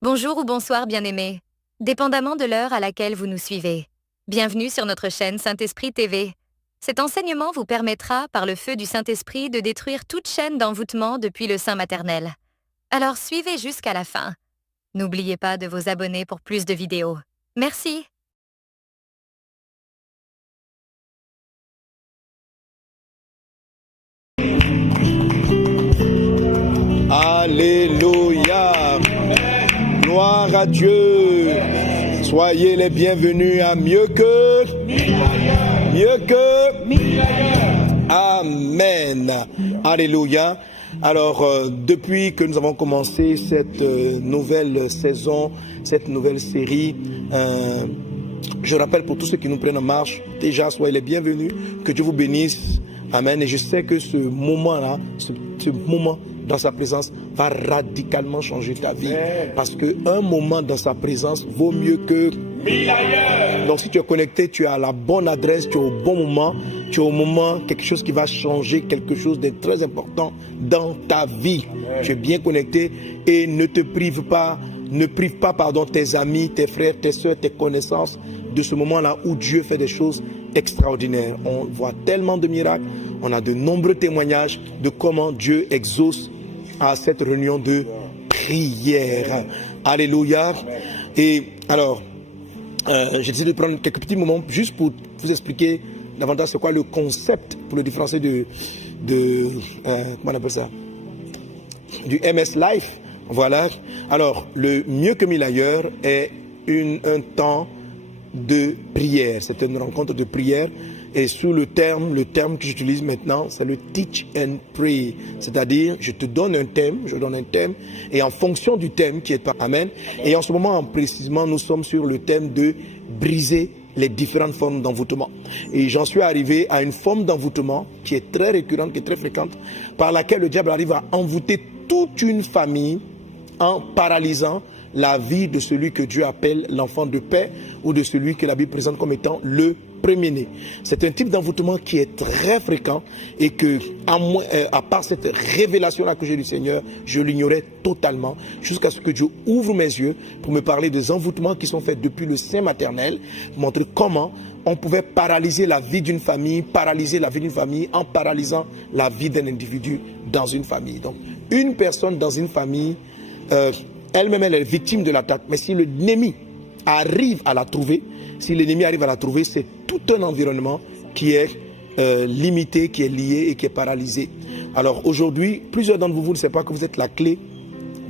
Bonjour ou bonsoir bien-aimés, dépendamment de l'heure à laquelle vous nous suivez. Bienvenue sur notre chaîne Saint-Esprit TV. Cet enseignement vous permettra, par le feu du Saint-Esprit, de détruire toute chaîne d'envoûtement depuis le sein maternel. Alors suivez jusqu'à la fin. N'oubliez pas de vous abonner pour plus de vidéos. Merci. Alléluia. Gloire à Dieu. Soyez les bienvenus à mieux que. Amen. Alléluia. Alors, depuis que nous avons commencé cette nouvelle saison, cette nouvelle série, je rappelle pour tous ceux qui nous prennent en marche, déjà, soyez les bienvenus, que Dieu vous bénisse. Amen. Et je sais que ce moment-là, ce moment dans sa présence va radicalement changer ta vie. Parce qu'un moment dans sa présence vaut mieux que 1000 ailleurs. Donc si tu es connecté, tu es à la bonne adresse, tu es au bon moment, tu es au moment, quelque chose qui va changer, quelque chose de très important dans ta vie. Tu es bien connecté et ne te prive pas, tes amis, tes frères, tes soeurs, tes connaissances de ce moment-là où Dieu fait des choses extraordinaires. On voit tellement de miracles, on a de nombreux témoignages de comment Dieu exauce à cette réunion de prière. Alléluia. Et alors, j'ai décidé de prendre quelques petits moments juste pour vous expliquer davantage c'est quoi le concept, pour le différencier comment on appelle ça, du MS Life. Voilà. Alors, le mieux que 1000 ailleurs est un temps de prière. C'est une rencontre de prière. Et sous le terme que j'utilise maintenant, c'est le teach and pray. C'est-à-dire, je donne un thème, et en fonction du thème qui est par Amen. Et en ce moment, précisément, nous sommes sur le thème de briser les différentes formes d'envoûtement. Et j'en suis arrivé à une forme d'envoûtement qui est très récurrente, qui est très fréquente, par laquelle le diable arrive à envoûter toute une famille en paralysant la vie de celui que Dieu appelle l'enfant de paix ou de celui que la Bible présente comme étant le premier-né. C'est un type d'envoûtement qui est très fréquent et que, à part cette révélation-là que j'ai du Seigneur, je l'ignorais totalement jusqu'à ce que Dieu ouvre mes yeux pour me parler des envoûtements qui sont faits depuis le sein maternel, montre comment on pouvait paralyser la vie d'une famille, en paralysant la vie d'un individu dans une famille. Donc, une personne dans une famille, elle-même, elle est victime de l'attaque. Mais si l'ennemi arrive à la trouver, c'est tout un environnement qui est limité, qui est lié et qui est paralysé. Alors aujourd'hui, plusieurs d'entre vous ne savez pas que vous êtes la clé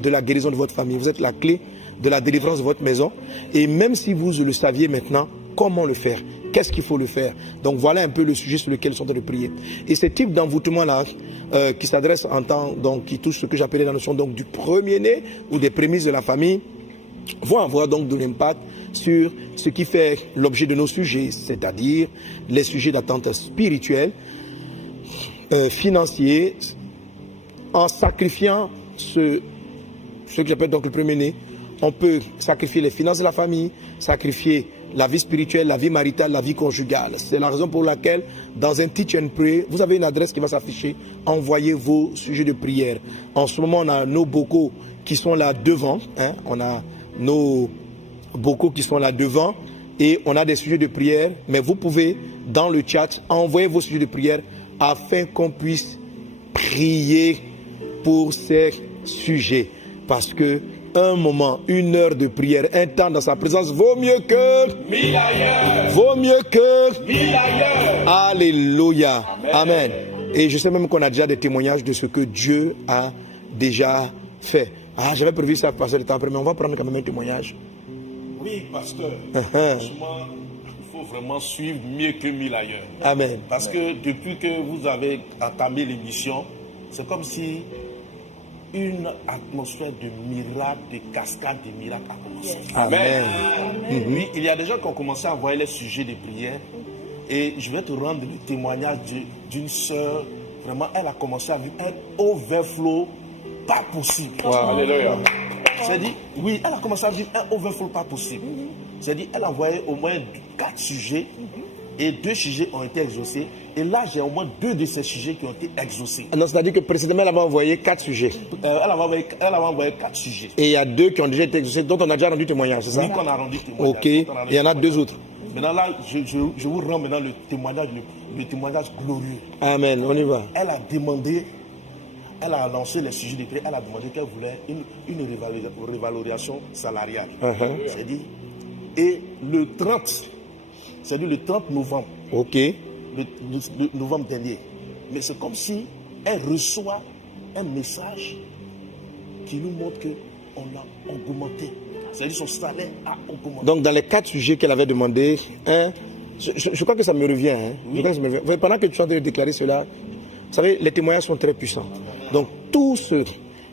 de la guérison de votre famille. Vous êtes la clé de la délivrance de votre maison. Et même si vous le saviez maintenant, comment le faire? Qu'est-ce qu'il faut le faire? Donc voilà un peu le sujet sur lequel nous sommes en train de prier. Et ce type d'envoûtement-là, qui s'adresse en temps, donc qui touche ce que j'appelais la notion donc du premier-né ou des prémices de la famille, vont avoir donc de l'impact sur ce qui fait l'objet de nos sujets, c'est-à-dire les sujets d'attente spirituelle, financiers, en sacrifiant ce que j'appelle donc le premier-né. On peut sacrifier les finances de la famille, sacrifier la vie spirituelle, la vie maritale, la vie conjugale. C'est la raison pour laquelle, dans un Teach and Pray, vous avez une adresse qui va s'afficher. Envoyez vos sujets de prière. En ce moment, on a nos bocaux qui sont là devant. On a nos bocaux qui sont là devant. Et on a des sujets de prière. Mais vous pouvez, dans le chat, envoyer vos sujets de prière afin qu'on puisse prier pour ces sujets. Parce que un moment, une heure de prière, un temps dans sa présence vaut mieux que 1000 ailleurs. Vaut mieux que 1000 ailleurs. Alléluia. Amen. Et je sais même qu'on a déjà des témoignages de ce que Dieu a déjà fait. J'avais prévu ça passer le temps après, mais on va prendre quand même un témoignage. Oui, pasteur. Franchement, il faut vraiment suivre mieux que 1000 ailleurs. Amen. Parce que depuis que vous avez entamé l'émission, c'est comme si une atmosphère de miracles, de cascades de miracles a commencé. Amen. Oui, il y a des gens qui ont commencé à envoyer les sujets de prière. Et je vais te rendre le témoignage d'une sœur. Vraiment, elle a commencé à vivre un overflow pas possible. Wow. Alléluia. C'est-à-dire, oui, elle a commencé à vivre un overflow pas possible. C'est-à-dire, elle a envoyé au moins 4 sujets. Et 2 sujets ont été exaucés. Et là, j'ai au moins 2 de ces sujets qui ont été exaucés. Non, c'est-à-dire que précédemment, elle avait envoyé 4 sujets. Elle avait envoyé 4 sujets. Et il y a 2 qui ont déjà été exaucés, dont on a déjà rendu témoignage, c'est ça? Oui, qu'on a rendu témoignage. Ok, et il y en a 2 autres. Maintenant, là, je vous rends maintenant le témoignage glorieux. Amen, on y va. Elle a demandé, elle a lancé les sujets de prière, elle a demandé qu'elle voulait une révalorisation salariale. C'est dit. Et le 30, c'est-à-dire le 30 novembre. Ok. Le novembre dernier. Mais c'est comme si elle reçoit un message qui nous montre qu'on l'a augmenté. C'est-à-dire son salaire a augmenté. Donc dans les 4 sujets qu'elle avait demandé, je crois que ça me revient. Oui. Pendant que tu es en train de déclarer cela, vous savez, les témoignages sont très puissants. Donc tous ceux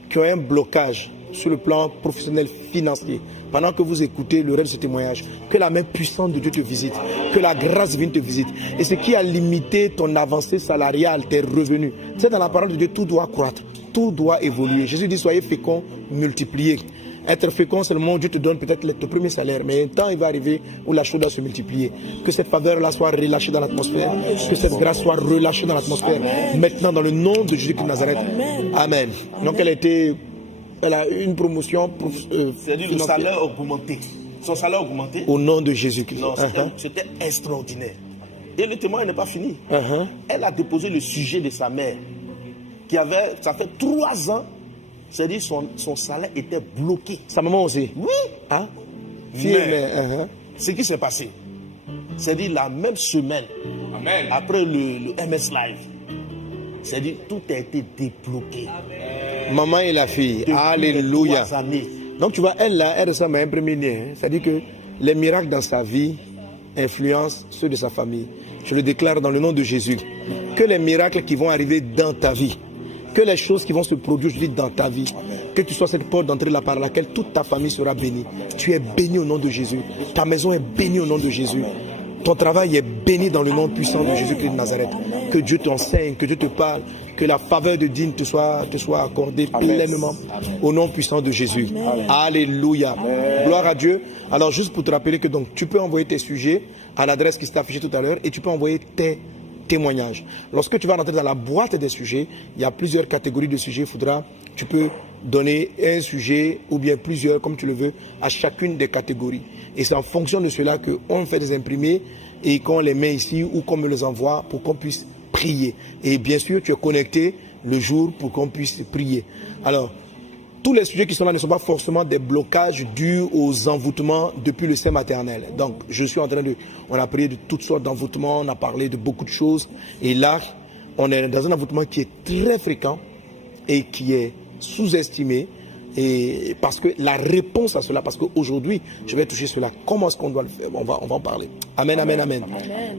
qui ont un blocage sur le plan professionnel, financier, pendant que vous écoutez le reste de ce témoignage, que la main puissante de Dieu te visite, que la grâce divine te visite. Et ce qui a limité ton avancée salariale, tes revenus, c'est dans la parole de Dieu, tout doit croître, tout doit évoluer. Jésus dit, soyez féconds, multipliez. Être fécond, c'est le moment où Dieu te donne peut-être ton premier salaire, mais un temps il va arriver où la chose doit se multiplier. Que cette faveur-là soit relâchée dans l'atmosphère, que cette grâce soit relâchée dans l'atmosphère. Maintenant, dans le nom de Jésus de Nazareth. Amen. Donc elle a une promotion. C'est-à-dire le salaire augmenté. Son salaire augmenté. Au nom de Jésus-Christ. Non, c'était extraordinaire. Et le témoin n'est pas fini. Elle a déposé le sujet de sa mère, ça fait 3 ans. C'est-à-dire son salaire était bloqué. Sa maman aussi? Oui. Hein? Ce qui s'est passé, c'est-à-dire la même semaine, après le MS Live, c'est-à-dire tout a été débloqué. Maman et la fille. Alléluia. Donc tu vois, elle ressemble à un premier-né. C'est-à-dire que les miracles dans sa vie influencent ceux de sa famille. Je le déclare dans le nom de Jésus. Que les miracles qui vont arriver dans ta vie, que les choses qui vont se produire aujourd'hui dans ta vie, que tu sois cette porte d'entrée là par laquelle toute ta famille sera bénie. Tu es béni au nom de Jésus. Ta maison est bénie au nom de Jésus. Ton travail est béni dans le nom puissant de Jésus-Christ de Nazareth. Que Dieu t'enseigne, que Dieu te parle, que la faveur de Dieu te soit accordée pleinement au nom puissant de Jésus. Alléluia. Gloire à Dieu. Alors juste pour te rappeler que donc tu peux envoyer tes sujets à l'adresse qui s'est affichée tout à l'heure et tu peux envoyer tes témoignages. Lorsque tu vas rentrer dans la boîte des sujets, il y a plusieurs catégories de sujets. Tu peux donner un sujet ou bien plusieurs, comme tu le veux, à chacune des catégories. Et c'est en fonction de cela qu'on fait des imprimés et qu'on les met ici ou qu'on me les envoie pour qu'on puisse prier. Et bien sûr, tu es connecté le jour pour qu'on puisse prier. Alors, tous les sujets qui sont là ne sont pas forcément des blocages dus aux envoûtements depuis le sein maternel. Donc, on a prié de toutes sortes d'envoûtements, on a parlé de beaucoup de choses. Et là, on est dans un envoûtement qui est très fréquent et qui est sous-estimé. Et parce que la réponse à cela, parce qu'aujourd'hui, je vais toucher cela, comment est-ce qu'on doit le faire? On va en parler. Amen, amen, amen.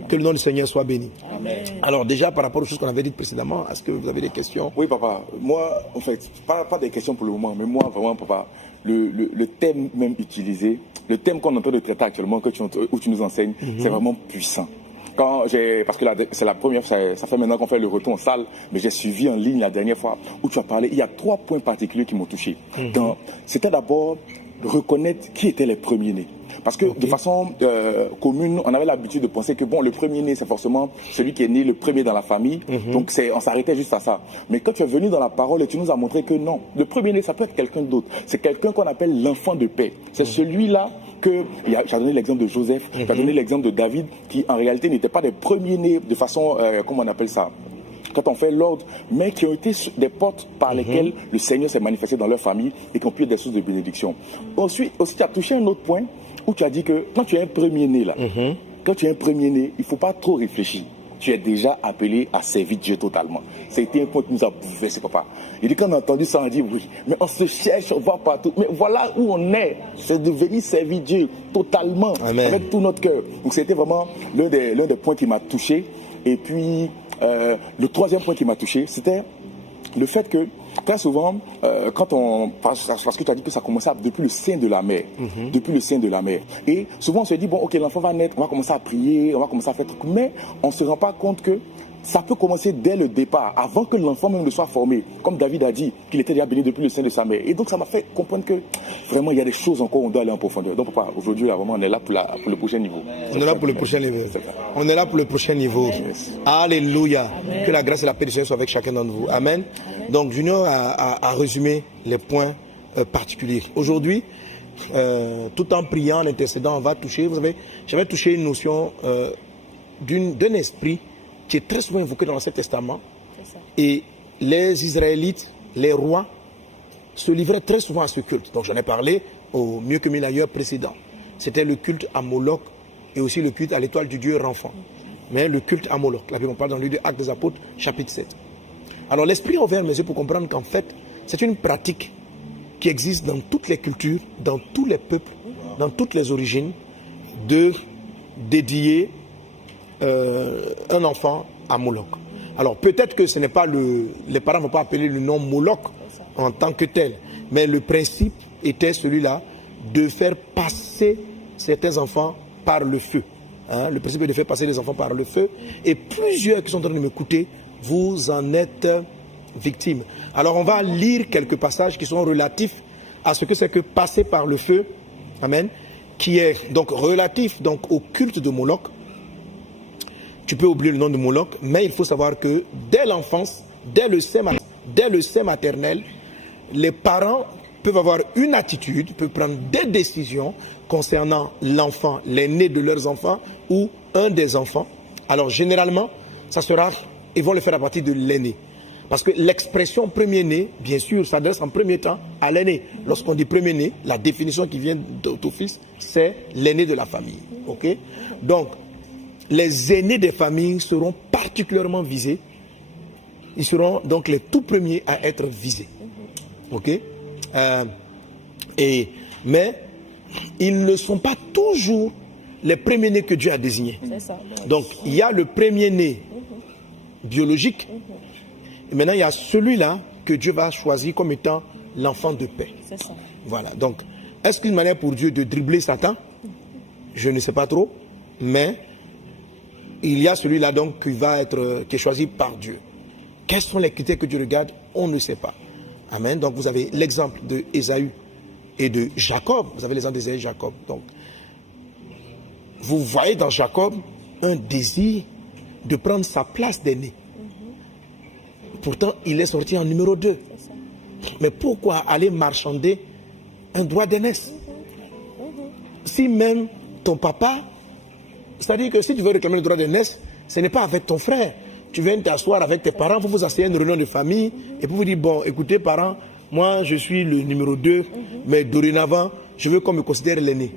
Que le nom du Seigneur soit béni. Amen. Alors déjà, par rapport aux choses qu'on avait dites précédemment, est-ce que vous avez des questions? Oui, papa. Moi, en fait, pas des questions pour le moment, mais moi, vraiment, papa, le thème même utilisé, le thème qu'on est en train de traiter actuellement, où tu nous enseignes, c'est vraiment puissant. Parce que c'est la première fois, ça fait maintenant qu'on fait le retour en salle, mais j'ai suivi en ligne la dernière fois où tu as parlé. Il y a 3 points particuliers qui m'ont touché. C'était d'abord reconnaître qui étaient les premiers-nés. Parce que de façon commune, on avait l'habitude de penser que le premier-né, c'est forcément celui qui est né le premier dans la famille. Donc on s'arrêtait juste à ça. Mais quand tu es venu dans la parole et tu nous as montré que non, le premier-né, ça peut être quelqu'un d'autre. C'est quelqu'un qu'on appelle l'enfant de paix. C'est celui-là tu as donné l'exemple de Joseph, tu as donné l'exemple de David, qui en réalité n'étaient pas des premiers-nés de façon, comment on appelle ça, quand on fait l'ordre, mais qui ont été des portes par lesquelles le Seigneur s'est manifesté dans leur famille et qui ont pu être des sources de bénédiction. Ensuite, aussi, tu as touché un autre point où tu as dit que quand tu es un premier-né, là, quand tu es un premier-né, il ne faut pas trop réfléchir. Tu es déjà appelé à servir Dieu totalement. C'était un point qui nous a bouleversé, papa. Il dit, quand on a entendu ça, on a dit oui, mais on se cherche, on va partout. Mais voilà où on est. C'est de venir servir Dieu totalement, Amen. Avec tout notre cœur. Donc c'était vraiment l'un des points qui m'a touché. Et puis, le troisième point qui m'a touché, c'était le fait que, très souvent, parce que tu as dit que ça commençait depuis le sein de la mère. Depuis le sein de la mère. Et souvent, on se dit, bon, ok, l'enfant va naître, on va commencer à prier, on va commencer à faire truc. Mais on ne se rend pas compte que ça peut commencer dès le départ, avant que l'enfant même ne soit formé. Comme David a dit, qu'il était déjà béni depuis le sein de sa mère. Et donc, ça m'a fait comprendre que vraiment, il y a des choses encore où on doit aller en profondeur. Donc, papa, aujourd'hui, là, vraiment, on est là pour le prochain niveau. On est là pour le prochain niveau. On est là pour le prochain niveau. Alléluia. Que la grâce et la paix du Seigneur soient avec chacun d'entre vous. Amen. Donc, Junior a résumé les points particuliers. Aujourd'hui, tout en priant, en intercédant, on va toucher, vous savez, j'avais touché une notion d'un esprit qui est très souvent évoqué dans l'Ancien Testament. Et les Israélites, les rois, se livraient très souvent à ce culte. Donc j'en ai parlé au mieux que mille ailleurs précédent. C'était le culte à Moloch et aussi le culte à l'étoile du Dieu renfant. Mais le culte à Moloch, la Bible parle dans le livre des Actes des Apôtres, chapitre 7. Alors l'esprit a ouvert mes yeux pour comprendre qu'en fait, c'est une pratique qui existe dans toutes les cultures, dans tous les peuples, dans toutes les origines, de dédier un enfant à Moloch. Alors peut-être que ce n'est pas les parents ne vont pas appeler le nom Moloch en tant que tel, mais le principe était celui-là de faire passer certains enfants par le feu. Hein, le principe est de faire passer les enfants par le feu, et plusieurs qui sont en train de m'écouter, vous en êtes victimes. Alors on va lire quelques passages qui sont relatifs à ce que c'est que passer par le feu, amen, qui est donc relatif donc au culte de Moloch. Tu peux oublier le nom de Moloch, mais il faut savoir que dès l'enfance, dès le sein maternel, les parents peuvent avoir une attitude, peuvent prendre des décisions concernant l'enfant, l'aîné de leurs enfants ou un des enfants. Alors généralement, ça sera, ils vont le faire à partir de l'aîné. Parce que l'expression premier-né, bien sûr, s'adresse en premier temps à l'aîné. Lorsqu'on dit premier-né, la définition qui vient d'office, c'est l'aîné de la famille. Okay? Donc, les aînés des familles seront particulièrement visés. Ils seront donc les tout premiers à être visés. Ok? Mais ils ne sont pas toujours les premiers-nés que Dieu a désignés. Donc, il y a le premier-né biologique. Et maintenant, il y a celui-là que Dieu va choisir comme étant l'enfant de paix. C'est ça. Voilà. Donc, est-ce qu'une manière pour Dieu de dribbler Satan? Je ne sais pas trop. Mais il y a celui-là donc qui est choisi par Dieu. Quels sont les critères que Dieu regarde? On ne sait pas. Amen. Donc, vous avez l'exemple de Ésaü et de Jacob. Vous avez l'exemple d'Ésaü et Jacob. Donc, vous voyez dans Jacob un désir de prendre sa place d'aîné. Pourtant, il est sorti en numéro 2. Mais pourquoi aller marchander un droit d'aînesse? Si même ton papa, c'est-à-dire que si tu veux réclamer le droit d'aînesse, ce n'est pas avec ton frère. Tu viens t'asseoir avec tes parents, vous vous asseyez à une réunion de famille, et puis vous dites, bon, écoutez parents, moi je suis le numéro 2, mais dorénavant, je veux qu'on me considère l'aîné.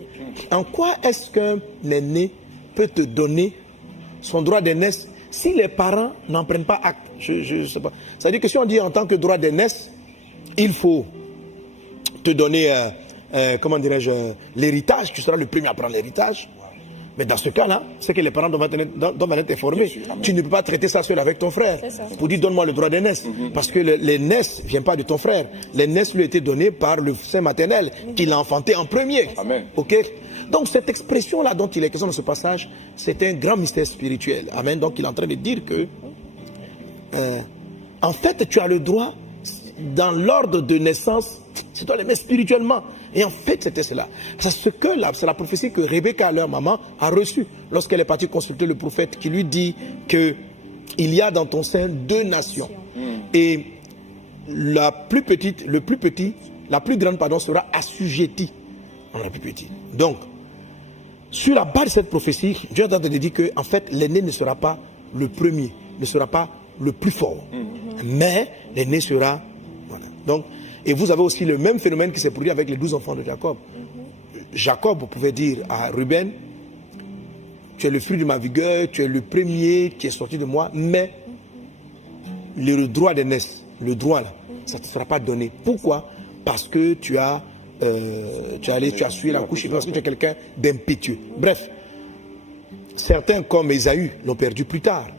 En quoi est-ce qu'un aîné peut te donner son droit d'aînesse si les parents n'en prennent pas acte? Je ne sais pas. C'est-à-dire que si on dit en tant que droit d'aînesse, il faut te donner, comment dirais-je, l'héritage, tu seras le premier à prendre l'héritage. Mais dans ce cas-là, c'est que les parents doivent être informés. Tu ne peux pas traiter ça seul avec ton frère. Pour dire, donne-moi le droit d'aînesse. Parce que l'aînesse ne vient pas de ton frère. L'aînesse lui a été donnée par le sein maternel, qui l'a enfanté en premier. Amen. Ok? Donc cette expression-là dont il est question dans ce passage, c'est un grand mystère spirituel. Amen. Donc il est en train de dire que, en fait, tu as le droit, dans l'ordre de naissance, c'est toi les mets spirituellement. Et en fait, c'était cela. C'est la prophétie que Rebecca, leur maman, a reçue lorsqu'elle est partie consulter le prophète qui lui dit qu'il y a dans ton sein 2 nations. Et la plus grande, sera assujettie à la plus petite. Donc, sur la base de cette prophétie, Dieu est en train de dire que, en fait, l'aîné ne sera pas le premier, ne sera pas le plus fort. Mais l'aîné sera... Voilà. Donc, et vous avez aussi le même phénomène qui s'est produit avec les 12 enfants de Jacob. Jacob pouvait dire à Ruben, tu es le fruit de ma vigueur, tu es le premier qui est sorti de moi, mais le droit d'aînesse, le droit là, ça ne te sera pas donné. Pourquoi? Parce que tu as suivi la couche, parce que tu es quelqu'un d'impétueux. Bref, certains comme Ésaü l'ont perdu plus tard,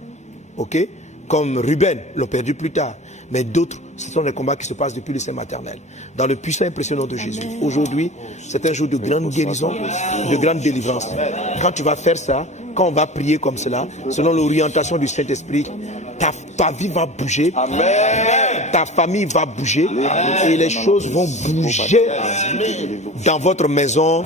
ok? Comme Ruben l'ont perdu plus tard. Mais d'autres, ce sont les combats qui se passent depuis le sein maternel. Dans le puissant impressionnant de Jésus. Aujourd'hui, c'est un jour de grande guérison, de grande délivrance. Quand tu vas faire ça, quand on va prier comme cela, selon l'orientation du Saint-Esprit, ta vie va bouger, ta famille va bouger et les choses vont bouger dans votre maison,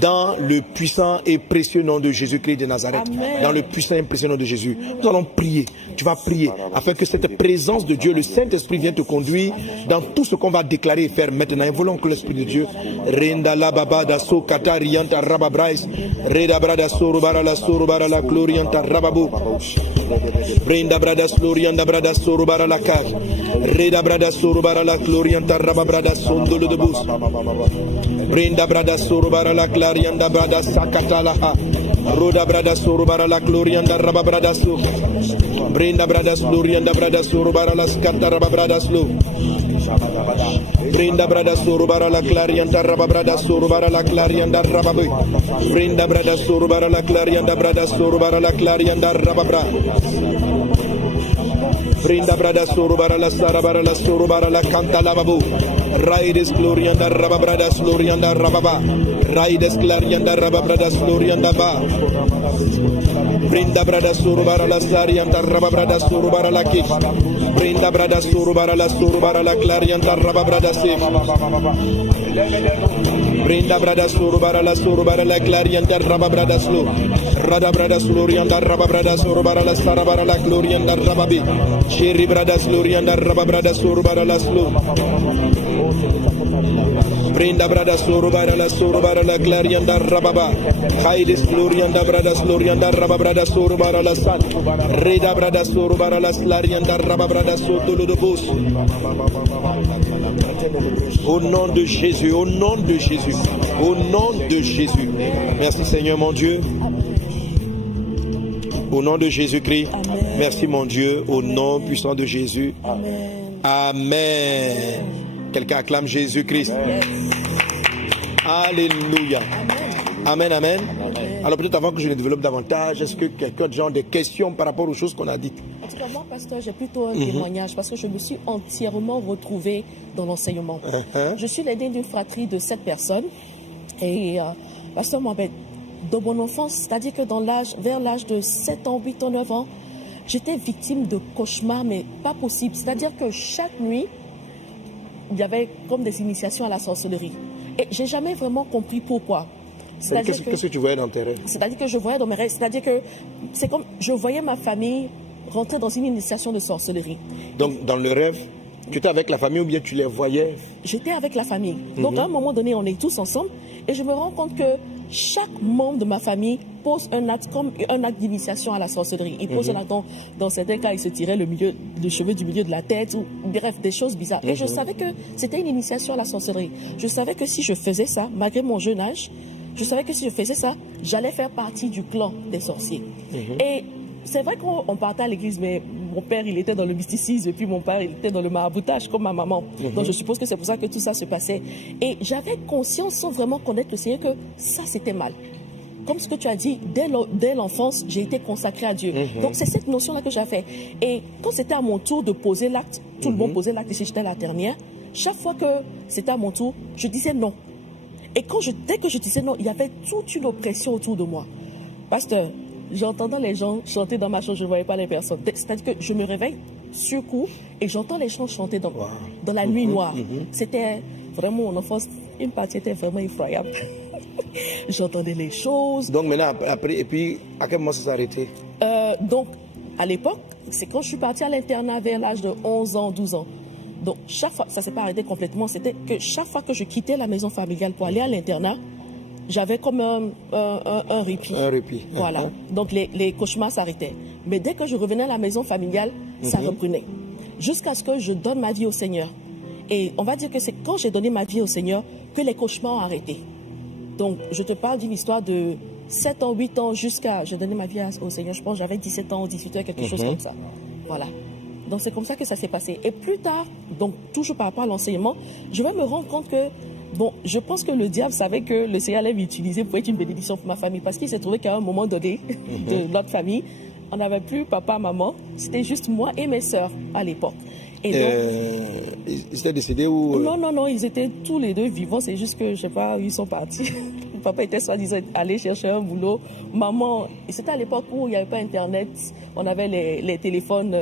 dans le puissant et précieux nom de Jésus-Christ de Nazareth. Dans le puissant et précieux nom de Jésus. Nous allons prier. Tu vas prier afin que cette présence de Dieu, le Saint-Esprit, vienne te conduire dans tout ce qu'on va déclarer et faire maintenant. Involons que l'Esprit de Dieu. Renda la baba da so katarianta rababrais. Reda brada sorubara la sorubara la glorianta rababu. Renda brada slorianda brada sorubara la car. Reda brada sorubara la glorianta rababrada sondolo de bus. Renda brada sorubara la clarianda brada sakatalaha. Roda brada sorubara la glorianda rababrada so. Brenda brada slorianda brada sorubara la skata rababrada slo. Brenda brada sorubara la clarianda rababrada sorubara la clarianda rababu. Brenda brada sorubara la clarianda brada sorubara la clarianda rababra. Brinda brada sorubara la sarabara la sorubara la canta la babu. Raides glorianda rababrada slorianda rababa. Raides glorianda rababrada slorianda ba. Brinda brada sorubara la sarianda rababrada sorubara la kick. Brinda brada sorubara la clarianda rababrada sif. Brinda brada sorubara la clarianda rababrada slo. Rada brada slorianda rababrada sorubara la sarabara la glorianda rababi. Shiri brada slorianda rababrada sorubara la slo. Brinda brada sorubara la clarianda rababa. Haides glorianda brada slorianda rababrada sorubara la san. Reda brada sorubara la slarianda rababrada sotolo de bus. Au nom de Jésus, au nom de Jésus, au nom de Jésus. Merci Seigneur mon Dieu. Au nom de Jésus-Christ. Merci mon Dieu. Au nom puissant de Jésus. Amen. Quelqu'un acclame Jésus-Christ. Alléluia. Amen, amen. Alors peut-être avant que je ne développe davantage, est-ce que quelqu'un a genre des questions par rapport aux choses qu'on a dites? En tout cas, moi, pasteur, j'ai plutôt un témoignage parce que je me suis entièrement retrouvée dans l'enseignement. Je suis l'aînée d'une fratrie de 7 personnes. Et pasteur Mohamed, dans mon enfance, c'est-à-dire que vers l'âge de 7 ans, 8 ans, 9 ans, j'étais victime de cauchemars, mais pas possible. C'est-à-dire que chaque nuit, il y avait comme des initiations à la sorcellerie. Et j'ai jamais vraiment compris pourquoi. Qu'est-ce que tu voyais dans tes rêves? C'est-à-dire que je voyais dans mes rêves, c'est-à-dire que c'est comme je voyais ma famille rentrer dans une initiation de sorcellerie. Donc dans le rêve, tu étais avec la famille ou bien tu les voyais? J'étais avec la famille. Donc à un moment donné, on est tous ensemble et je me rends compte que chaque membre de ma famille pose un acte comme un acte d'initiation à la sorcellerie. Il pose un acte dans certains cas, il se tirait le cheveu du milieu de la tête, ou bref, des choses bizarres. Et je savais que c'était une initiation à la sorcellerie. Je savais que si je faisais ça, malgré mon jeune âge, je savais que si je faisais ça, j'allais faire partie du clan des sorciers. Et c'est vrai qu'on partait à l'église, mais mon père, il était dans le mysticisme, et puis mon père, il était dans le maraboutage, comme ma maman. Donc je suppose que c'est pour ça que tout ça se passait. Et j'avais conscience, sans vraiment connaître le Seigneur, que ça, c'était mal. Comme ce que tu as dit, dès l'enfance, j'ai été consacrée à Dieu. Donc c'est cette notion-là que j'avais. Et quand c'était à mon tour de poser l'acte, tout le monde posait l'acte, et j'étais la dernière, chaque fois que c'était à mon tour, je disais non. Et dès que je disais non, il y avait toute une oppression autour de moi. Pasteur, j'entendais les gens chanter dans ma chambre, je ne voyais pas les personnes. C'est-à-dire que je me réveille sur coup et j'entends les gens chanter dans la nuit noire. C'était vraiment mon enfance, une partie était vraiment effroyable. J'entendais les choses. Donc maintenant, après, et puis à quel moment ça s'est arrêté? Donc, à l'époque, c'est quand je suis partie à l'internat vers l'âge de 11 ans, 12 ans. Donc, chaque fois, ça ne s'est pas arrêté complètement, c'était que chaque fois que je quittais la maison familiale pour aller à l'internat, j'avais comme un répit. Un répit. Voilà. Donc, les cauchemars s'arrêtaient. Mais dès que je revenais à la maison familiale, ça reprenait. Jusqu'à ce que je donne ma vie au Seigneur. Et on va dire que c'est quand j'ai donné ma vie au Seigneur que les cauchemars ont arrêté. Donc, je te parle d'une histoire de 7 ans, 8 ans jusqu'à... J'ai donné ma vie au Seigneur, je pense que j'avais 17 ans, 18 ans, quelque chose comme ça. Voilà. Donc, c'est comme ça que ça s'est passé. Et plus tard, donc toujours par rapport à l'enseignement, je vais me rendre compte que, bon, je pense que le diable savait que le Seigneur allait m'utiliser pour être une bénédiction pour ma famille. Parce qu'il s'est trouvé qu'à un moment donné, de notre famille, on n'avait plus papa, maman. C'était juste moi et mes sœurs à l'époque. Et donc, ils étaient décédés ou... Non, ils étaient tous les deux vivants. C'est juste que, je sais pas, ils sont partis. Papa était soi-disant allé chercher un boulot. Maman, c'était à l'époque où il n'y avait pas Internet. On avait les téléphones,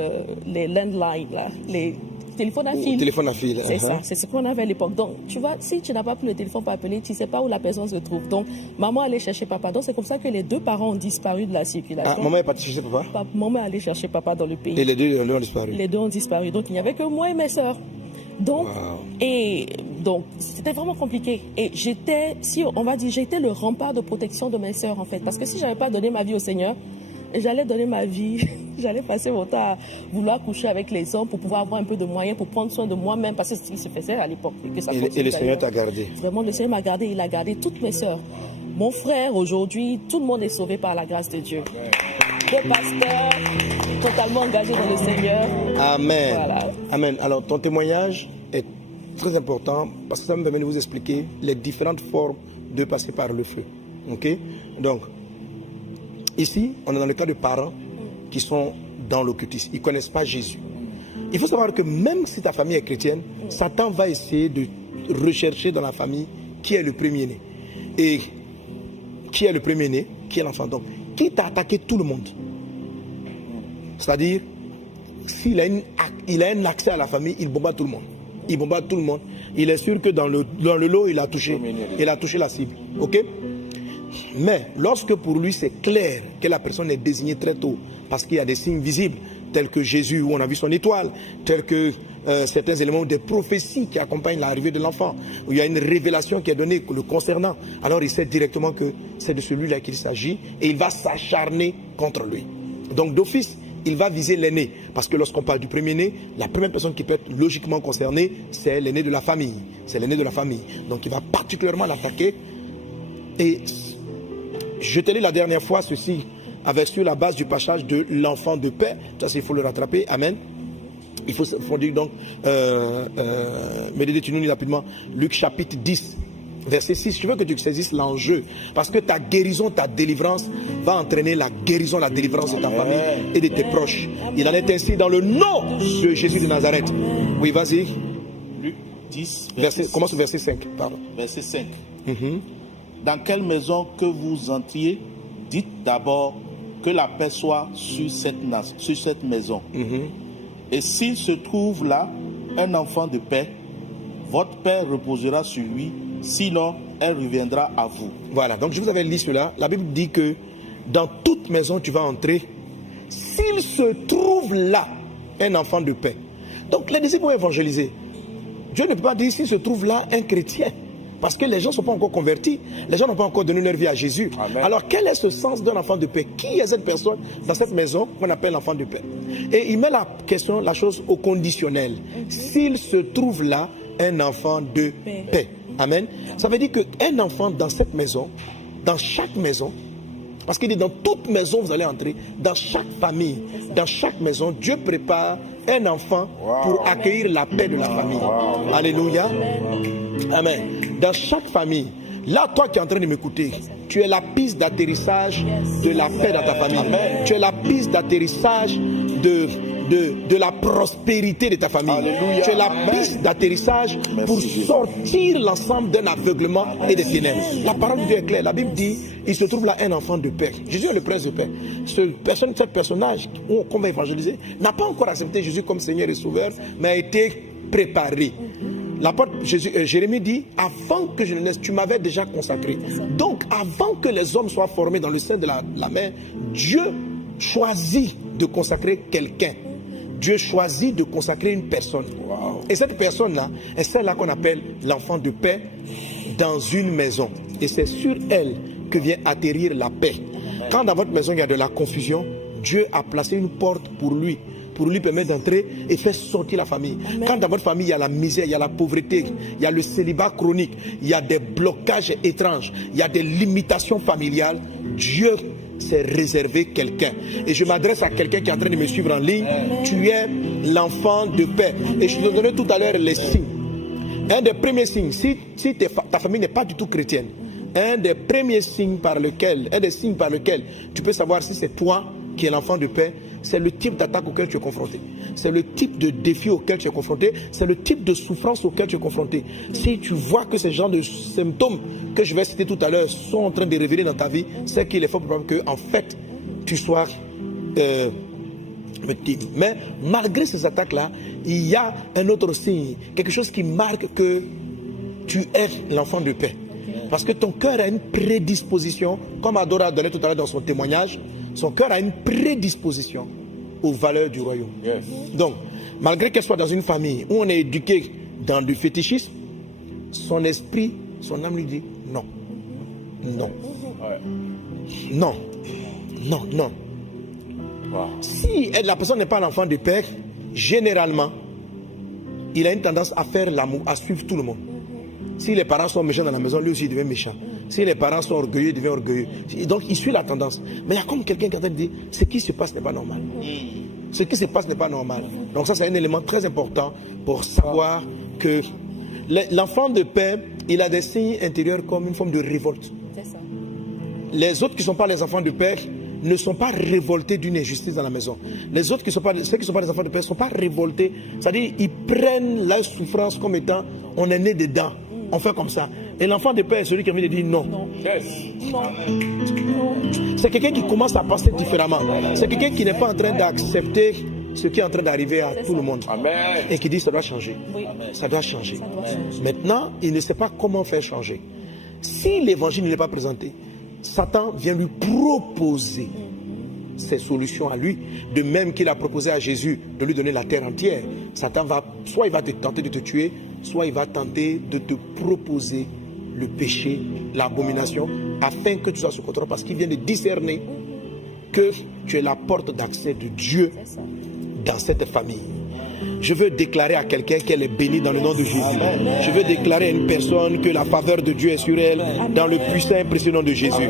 les landlines, là, les téléphones à fil. Téléphone à fil. C'est ça, c'est ce qu'on avait à l'époque. Donc, tu vois, si tu n'as pas pris le téléphone pour appeler, tu ne sais pas où la personne se trouve. Donc, maman allait chercher papa. Donc, c'est comme ça que les deux parents ont disparu de la circulation. Ah, maman est partie chercher papa? Maman allait chercher papa dans le pays. Et les deux ont disparu? Les deux ont disparu. Donc, il n'y avait que moi et mes sœurs. Donc, wow. C'était vraiment compliqué. Et j'étais le rempart de protection de mes sœurs, en fait. Parce que si je n'avais pas donné ma vie au Seigneur, j'allais donner ma vie, j'allais passer mon temps à vouloir coucher avec les hommes pour pouvoir avoir un peu de moyens pour prendre soin de moi-même, parce que c'est ce qui se faisait à l'époque. Et le Seigneur t'a gardé? Vraiment, le Seigneur m'a gardé, il a gardé toutes mes sœurs. Mon frère, aujourd'hui, tout le monde est sauvé par la grâce de Dieu. Des pasteurs totalement engagés dans le Seigneur. Amen. Voilà. Amen. Alors, ton témoignage est très important parce que ça me permet de vous expliquer les différentes formes de passer par le feu. Ok? Donc, ici, on est dans le cas de parents qui sont dans l'occultisme. Ils ne connaissent pas Jésus. Il faut savoir que même si ta famille est chrétienne, Satan va essayer de rechercher dans la famille qui est le premier-né. Et qui est le premier-né? Qui est l'enfant? Donc, qui t'a attaqué tout le monde? C'est-à-dire, s'il a un accès à la famille, il bombarde tout le monde. Il bombarde tout le monde. Il est sûr que dans le lot, il a touché la cible. Ok? Mais lorsque pour lui c'est clair que la personne est désignée très tôt, parce qu'il y a des signes visibles, tels que Jésus où on a vu son étoile, tels que certains éléments des prophéties qui accompagnent l'arrivée de l'enfant, où il y a une révélation qui est donnée le concernant, alors il sait directement que c'est de celui-là qu'il s'agit et il va s'acharner contre lui. Donc d'office, il va viser l'aîné, parce que lorsqu'on parle du premier-né, la première personne qui peut être logiquement concernée, c'est l'aîné de la famille. C'est l'aîné de la famille. Donc il va particulièrement l'attaquer. Et je te l'ai la dernière fois, ceci avec sur la base du passage de l'enfant de paix. Ça, il faut le rattraper. Amen. Il faut dire donc, tu nous lis rapidement, Luc chapitre 10, verset 6. Je veux que tu saisisses l'enjeu, parce que ta guérison, ta délivrance va entraîner la guérison, la délivrance de ta famille et de tes proches. Il en est ainsi dans le nom de Jésus de Nazareth. Oui, vas-y. Luc 10, commence au verset 5. Pardon. Verset 5. Dans quelle maison que vous entriez, dites d'abord que la paix soit sur cette maison. Et s'il se trouve là un enfant de paix, votre paix reposera sur lui, sinon elle reviendra à vous. Voilà, donc je vous avais lu cela. La Bible dit que dans toute maison tu vas entrer, s'il se trouve là un enfant de paix. Donc les disciples vont évangéliser. Dieu ne peut pas dire s'il se trouve là un chrétien. Parce que les gens ne sont pas encore convertis. Les gens n'ont pas encore donné leur vie à Jésus. Amen. Alors quel est ce sens d'un enfant de paix? Qui est cette personne dans cette maison qu'on appelle l'enfant de paix? Et il met la chose au conditionnel. S'il se trouve là un enfant de paix. Amen. Ça veut dire qu'un enfant dans cette maison, dans chaque maison, parce qu'il dit dans toute maison vous allez entrer, dans chaque famille, dans chaque maison, Dieu prépare un enfant pour accueillir la paix de la famille. Alléluia. Amen. Dans chaque famille, là, toi qui es en train de m'écouter, tu es la piste d'atterrissage de la paix dans ta famille. Amen. Tu es la piste d'atterrissage de la prospérité de ta famille. Alléluia. Tu es la piste d'atterrissage pour sortir l'ensemble d'un aveuglement et des ténèbres. La parole de Dieu est claire. La Bible dit, il se trouve là un enfant de paix. Jésus est le prince de paix. Ce personnage qu'on va évangéliser n'a pas encore accepté Jésus comme Seigneur et Sauveur, mais a été préparé. L'apôtre Jérémie dit, avant que je ne naisse, tu m'avais déjà consacré. Donc, avant que les hommes soient formés dans le sein de la mère, Dieu choisit de consacrer quelqu'un. Dieu choisit de consacrer une personne. Et cette personne-là est celle-là qu'on appelle l'enfant de paix dans une maison. Et c'est sur elle que vient atterrir la paix. Quand dans votre maison il y a de la confusion, Dieu a placé une porte pour lui permettre d'entrer et faire sortir la famille. Amen. Quand dans votre famille il y a la misère, il y a la pauvreté, il y a le célibat chronique, il y a des blocages étranges, il y a des limitations familiales, Dieu s'est réservé quelqu'un. Et je m'adresse à quelqu'un qui est en train de me suivre en ligne. Amen. Tu es l'enfant de paix. Et je te donnerai tout à l'heure les signes. Un des premiers signes, si ta famille n'est pas du tout chrétienne, un des signes par lequel tu peux savoir si c'est toi qui est l'enfant de paix, c'est le type d'attaque auquel tu es confronté. C'est le type de défi auquel tu es confronté. C'est le type de souffrance auquel tu es confronté. Si tu vois que ces genres de symptômes que je vais citer tout à l'heure sont en train de révéler dans ta vie, c'est qu'il est fort probable que, en fait, tu sois victime. Mais malgré ces attaques-là, il y a un autre signe, quelque chose qui marque que tu es l'enfant de paix. Parce que ton cœur a une prédisposition, comme Adora a donné tout à l'heure dans son témoignage, son cœur a une prédisposition aux valeurs du royaume. Yes. Donc, malgré qu'elle soit dans une famille où on est éduqué dans du fétichisme, son esprit, son âme lui dit non. Non. Ouais. Non. Non, non. Wow. Si la personne n'est pas l'enfant de père, généralement, il a une tendance à faire l'amour, à suivre tout le monde. Si les parents sont méchants dans la maison, lui aussi il devient méchant. Si les parents sont orgueilleux, il devient orgueilleux. Donc il suit la tendance. Mais il y a comme quelqu'un qui a dit, ce qui se passe n'est pas normal. Ce qui se passe n'est pas normal. Donc ça c'est un élément très important pour savoir que l'enfant de père, il a des signes intérieurs comme une forme de révolte. C'est ça. Les autres qui ne sont pas les enfants de père ne sont pas révoltés d'une injustice dans la maison. Les autres, ceux qui ne sont pas les enfants de père, ne sont pas révoltés. C'est-à-dire, ils prennent la souffrance comme étant, on est né dedans, on fait comme ça. Et l'enfant de père est celui qui a envie de dire non. Non. Yes. Non. Non. C'est quelqu'un qui commence à penser différemment. C'est quelqu'un qui n'est pas en train d'accepter ce qui est en train d'arriver à tout le monde. Amen. Et qui dit, ça doit changer. Oui. Ça doit changer. Ça doit changer. Maintenant, il ne sait pas comment faire changer. Si l'évangile ne l'est pas présenté, Satan vient lui proposer ses solutions à lui, de même qu'il a proposé à Jésus de lui donner la terre entière. Satan va, soit il va te tenter de te tuer, soit il va tenter de te proposer le péché, l'abomination, afin que tu sois sous contrôle, parce qu'il vient de discerner que tu es la porte d'accès de Dieu C'est ça. dans cette famille. Je veux déclarer à quelqu'un qu'elle est bénie dans le nom de Jésus. Je veux déclarer à une personne que la faveur de Dieu est sur elle dans le puissant et précieux nom de Jésus.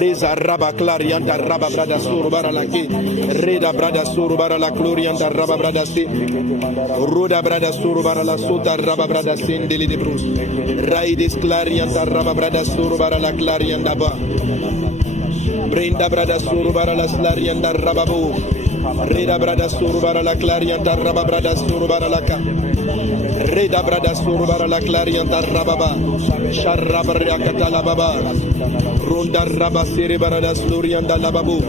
Reza raba clarianda raba brada surubara la ke. Reda brada surubara la glorianda raba brada se. Roda brada surubara la sota raba brada sendeli de brus. Raides clarianda raba brada surubara la clarianda ba. Brenda brada surubara la slarianda raba bo. Reda brada surubara la clarianta raba brada surubara la ka. Reda brada surubara la clarianta rababa. Sharraba yakata la baba. Ronda raba sere brada slorianda la babu.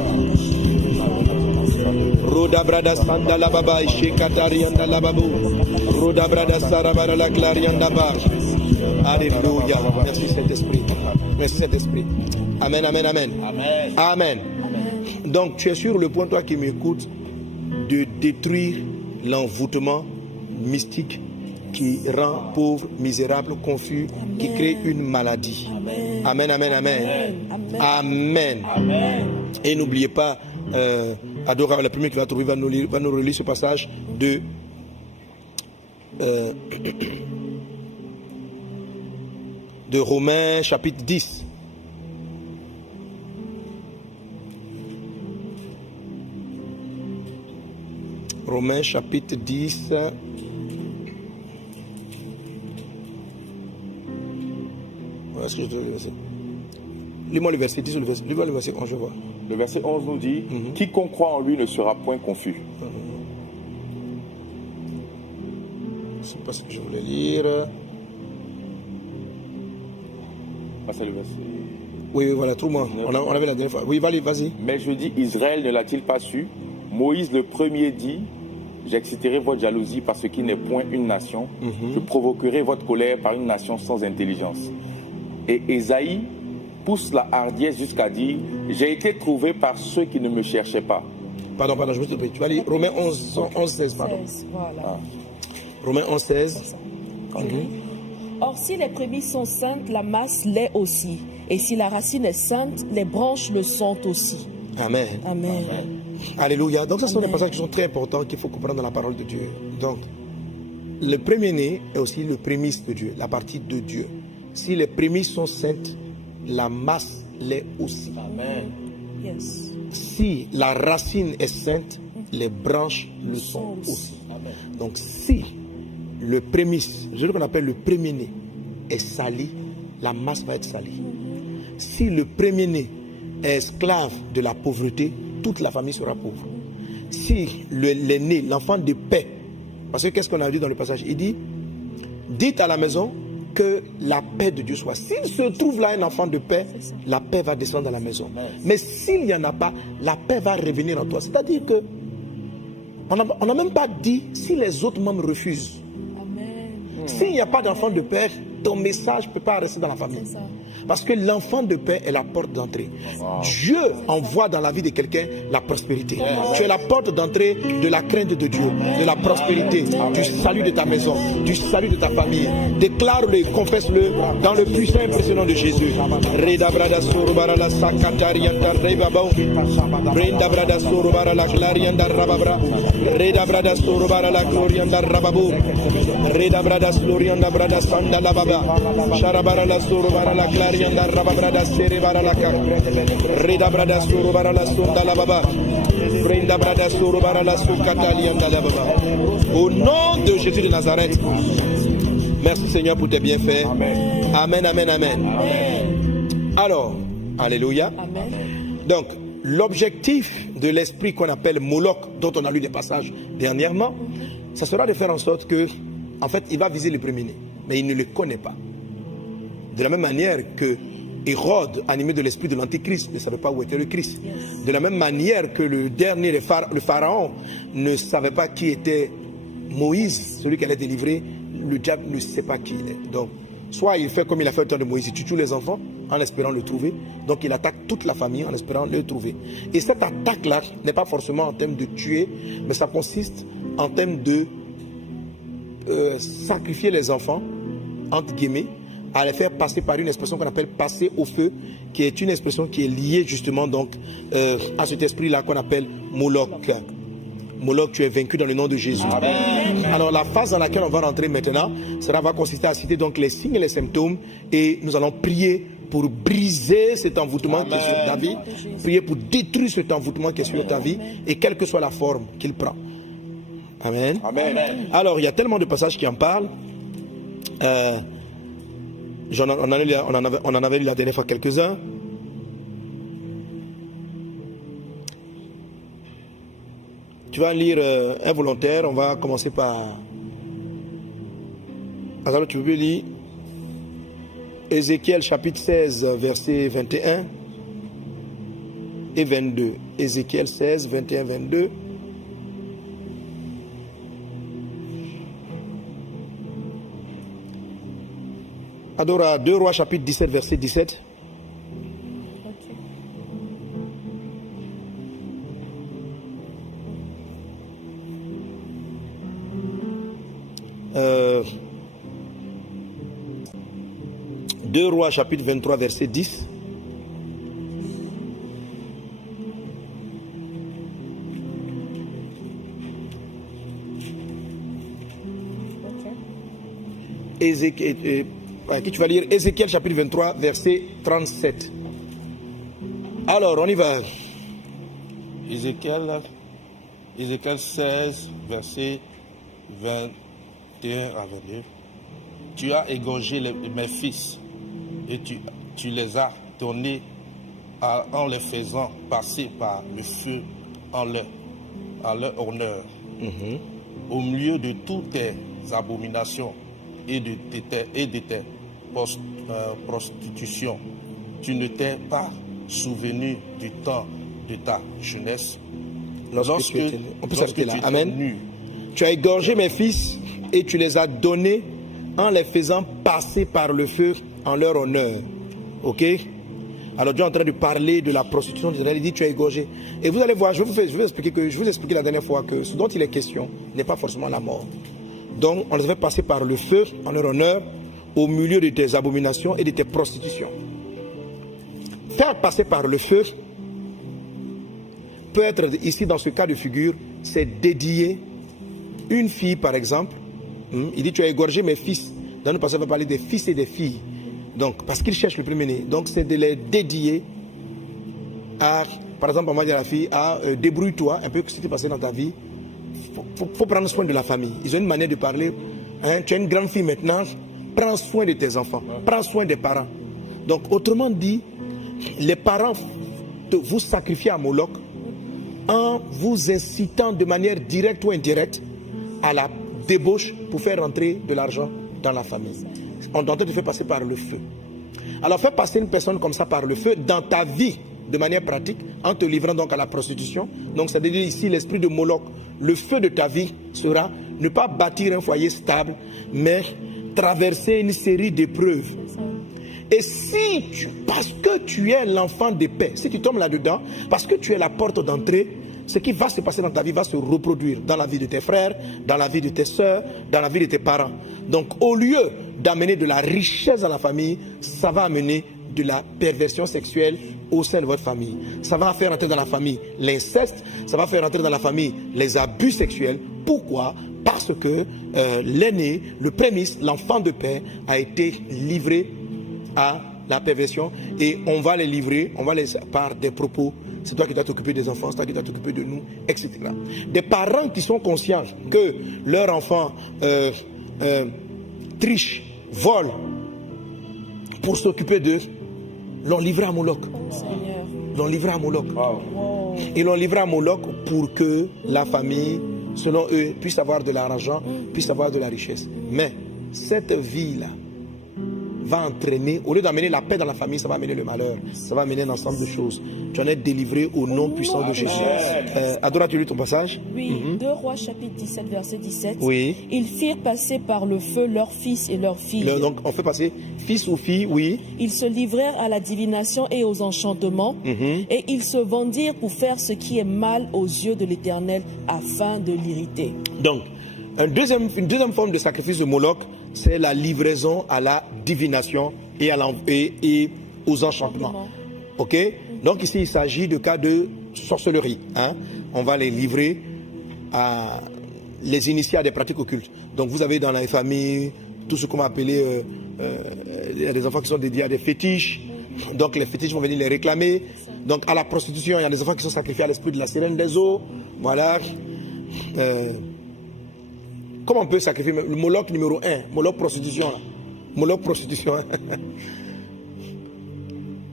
Roda brada sanda la baba shekatarianda la babu. Roda brada sarabara la clarianda ba. Alléluia. Merci Saint-Esprit. Merci Saint-Esprit. Amen, amen, amen. Amen. Amen. Donc, tu es sur le point, toi qui m'écoutes, de détruire l'envoûtement mystique qui rend pauvre, misérable, confus, qui crée une maladie. Amen, amen, amen. Amen. Amen. Et n'oubliez pas, Adora, le premier qui va trouver, va nous relire ce passage de Romains chapitre 10. Romains chapitre 10. Voilà ce que je dois lire. Lis-moi le verset 10 ou lis-moi le verset 11, je vois. Le verset 11 nous dit, quiconque croit en lui ne sera point confus. C'est pas ce que je voulais lire. Ah, c'est le verset. Oui, voilà, trouve-moi. On avait la dernière fois. Oui, vas-y. Mais je dis, Israël ne l'a-t-il pas su? Moïse le premier dit, j'exciterai votre jalousie parce qu'il n'est point une nation. Je provoquerai votre colère par une nation sans intelligence. Et Ésaïe pousse la hardiesse jusqu'à dire, j'ai été trouvé par ceux qui ne me cherchaient pas. Pardon, je me suis trompé. Tu vas lire Romains 11, 16, pardon. 16, voilà. Romains 11, 16. Or, si les prémices sont saintes, la masse l'est aussi. Et si la racine est sainte, les branches le sont aussi. Amen. Amen. Alléluia. Donc, ce sont des Amen. passages qui sont très importants qu'il faut comprendre dans la parole de Dieu. Donc, le premier-né est aussi le prémisse de Dieu, la partie de Dieu. Si les prémices sont saintes, la masse l'est aussi. Amen. Yes. Si la racine est sainte, les branches le sont aussi. Donc, si le prémisse, ce qu'on appelle le premier-né, est sali, la masse va être salie. Si le premier-né est esclave de la pauvreté, toute la famille sera pauvre. Si l'aîné, l'enfant de paix, parce que qu'est-ce qu'on a dit dans le passage? Il dit, dites à la maison que la paix de Dieu soit. S'il se trouve là un enfant de paix, la paix va descendre dans la maison. Mais s'il n'y en a pas, la paix va revenir en toi. C'est-à-dire que on n'a même pas dit si les autres membres refusent. Amen. S'il n'y a pas d'enfant de paix, ton message ne peut pas rester dans la famille. C'est ça. Parce que l'enfant de paix est la porte d'entrée. Dieu envoie dans la vie de quelqu'un la prospérité. Tu es la porte d'entrée de la crainte de Dieu, de la prospérité, du salut de ta maison, du salut de ta famille. Déclare-le, confesse-le dans le puissant et impressionnant de Jésus. Reda brada sorobara la sakatarianta rebabao. Renda brada sorobara la clarianda rababra. Reda brada sorobara la glorianda rababo. Reda brada glorianda brada sanda la baba. Sharabara la sorobara la clarianda. Rababrada Serebara la Car, Reda Brada Surubara la Sunda la Baba, Brenda Brada Surubara la Sukatalianda la Baba. Au nom de Jésus de Nazareth, merci Seigneur pour tes bienfaits. Amen, amen, amen. Alors, Alléluia. Donc, l'objectif de l'esprit qu'on appelle Moloch, dont on a lu des passages dernièrement, ça sera de faire en sorte que, en fait, il va viser le premier-né, mais il ne le connaît pas. De la même manière que Hérode, animé de l'esprit de l'Antichrist, ne savait pas où était le Christ. De la même manière que le dernier, le Pharaon, ne savait pas qui était Moïse, celui qui allait délivrer, le diable ne sait pas qui il est. Donc, soit il fait comme il a fait au temps de Moïse, il tue tous les enfants en espérant le trouver. Donc, il attaque toute la famille en espérant le trouver. Et cette attaque-là n'est pas forcément en termes de tuer, mais ça consiste en termes de sacrifier les enfants, entre guillemets, à les faire passer par une expression qu'on appelle passer au feu, qui est une expression qui est liée justement donc à cet esprit-là qu'on appelle Moloch. Moloch, tu es vaincu dans le nom de Jésus. Amen. Alors la phase dans laquelle on va rentrer maintenant, cela va consister à citer donc les signes et les symptômes, et nous allons prier pour briser cet envoûtement qui est sur ta vie, prier pour détruire cet envoûtement qui est sur ta vie, et quelle que soit la forme qu'il prend. Amen. Amen. Alors il y a tellement de passages qui en parlent. On en avait lu la dernière fois quelques-uns. Tu vas lire un volontaire. On va commencer par... Alors tu peux lire Ézéchiel chapitre 16, versets 21 et 22. Ézéchiel 16, 21, 22. Adora 2 Rois chapitre 17 verset 17. Okay. 2 Rois chapitre 23 verset 10. Ézéchiel, qui tu vas lire Ézéchiel chapitre 23 verset 37. Alors on y va. Ézéchiel 16 verset 21 à 22. Tu as égorgé mes fils et tu les as donnés en les faisant passer par le feu à leur honneur. Au milieu de toutes tes abominations et de tes prostitutions, tu ne t'es pas souvenu du temps de ta jeunesse, lorsque tu étais nu. Tu as égorgé mes fils et tu les as donnés en les faisant passer par le feu en leur honneur. Ok? Alors Dieu est en train de parler de la prostitution. Il dit tu as égorgé. Et vous allez voir, je vous expliquer la dernière fois que ce dont il est question n'est pas forcément la mort. Donc on les fait passer par le feu en leur honneur au milieu de tes abominations et de tes prostitutions. Faire passer par le feu peut être ici dans ce cas de figure, c'est dédier une fille par exemple. Il dit tu as égorgé mes fils. Dans le passage on va parler des fils et des filles. Donc parce qu'il cherche le premier-né. Donc c'est de les dédier à, par exemple on va dire à la fille, débrouille-toi un peu ce qui s'est passé dans ta vie. Faut prendre soin de la famille. Ils ont une manière de parler. Tu es une grande fille maintenant, prends soin de tes enfants, prends soin des parents. Donc autrement dit, les parents vous sacrifiez à Moloch en vous incitant de manière directe ou indirecte à la débauche pour faire rentrer de l'argent dans la famille. On est en train de faire passer par le feu. Alors faire passer une personne comme ça par le feu dans ta vie de manière pratique, en te livrant donc à la prostitution. Donc ça veut dire ici l'esprit de Moloch, le feu de ta vie sera ne pas bâtir un foyer stable, mais traverser une série d'épreuves. Et si parce que tu es l'enfant de paix, si tu tombes là-dedans, parce que tu es la porte d'entrée, ce qui va se passer dans ta vie va se reproduire dans la vie de tes frères, dans la vie de tes soeurs, dans la vie de tes parents. Donc au lieu d'amener de la richesse dans la famille, ça va amener de la perversion sexuelle au sein de votre famille. Ça va faire entrer dans la famille l'inceste, ça va faire entrer dans la famille les abus sexuels. Pourquoi? Parce que l'aîné, le prémisse, l'enfant de paix a été livré à la perversion et on va les livrer, on va les par des propos. C'est toi qui dois t'occuper des enfants, c'est toi qui dois t'occuper de nous, etc. Des parents qui sont conscients que leur enfant triche, vole pour s'occuper d'eux, l'ont livré à Moloch. L'ont livré à Moloch. Wow. Ils l'ont livré à Moloch pour que la famille, selon eux, puisse avoir de l'argent, puisse avoir de la richesse. Mais cette vie-là va entraîner, au lieu d'amener la paix dans la famille, ça va amener le malheur. Ça va amener un ensemble de choses. Tu en es délivré au nom puissant de Jésus. Adora, tu lis ton passage? Oui, 2 Rois chapitre 17, verset 17. Oui. Ils firent passer par le feu leurs fils et leurs filles. Donc on fait passer fils ou fille, oui. Ils se livrèrent à la divination et aux enchantements, et ils se vendirent pour faire ce qui est mal aux yeux de l'Éternel, afin de l'irriter. Donc, une deuxième forme de sacrifice de Moloch, c'est la livraison à la divination et, et aux enchantements. Ok? Donc ici, il s'agit de cas de sorcellerie. Hein? On va les livrer à les initier à des pratiques occultes. Donc vous avez dans les familles tout ce qu'on va appeler des enfants qui sont dédiés à des fétiches. Donc les fétiches vont venir les réclamer. Donc à la prostitution, il y a des enfants qui sont sacrifiés à l'esprit de la sirène des eaux. Voilà. Comment on peut sacrifier le Moloch numéro 1, Moloch prostitution là. Moloch prostitution.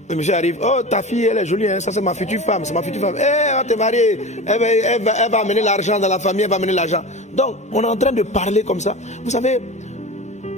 Le monsieur arrive, oh ta fille elle est jolie, hein? Ça c'est ma future femme, c'est ma future femme. Eh, t'es mariée, elle va amener l'argent dans la famille, elle va amener l'argent. Donc on est en train de parler comme ça. Vous savez,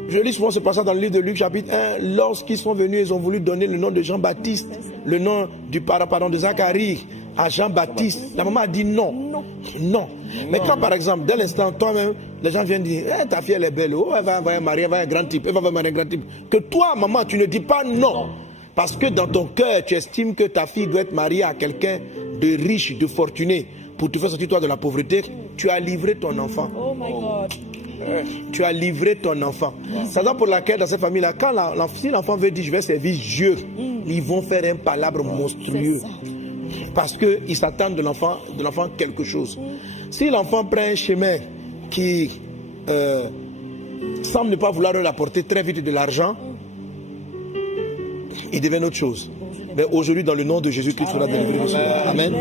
je lis souvent ce passage dans le livre de Luc chapitre 1, lorsqu'ils sont venus, ils ont voulu donner le nom de Jean-Baptiste, le nom du pardon de Zacharie à Jean-Baptiste. La maman a dit non. Non. Mais quand par exemple, dès l'instant, toi-même, les gens viennent dire, ta fille elle est belle, oh, elle va marier, elle va un grand type, elle va marier un grand type. Que toi, maman, tu ne dis pas non. Parce que dans ton cœur, tu estimes que ta fille doit être mariée à quelqu'un de riche, de fortuné, pour te faire sortir toi de la pauvreté. Tu as livré ton enfant. Oh my God. Tu as livré ton enfant. C'est ça pour laquelle dans cette famille-là, quand si l'enfant veut dire je vais servir Dieu, ils vont faire un palabre monstrueux. Parce qu'ils s'attendent de l'enfant quelque chose. Si l'enfant prend un chemin qui semble ne pas vouloir leur apporter très vite de l'argent, il devient autre chose. Mais aujourd'hui, dans le nom de Jésus-Christ, tu vas délivrer de cela. Amen.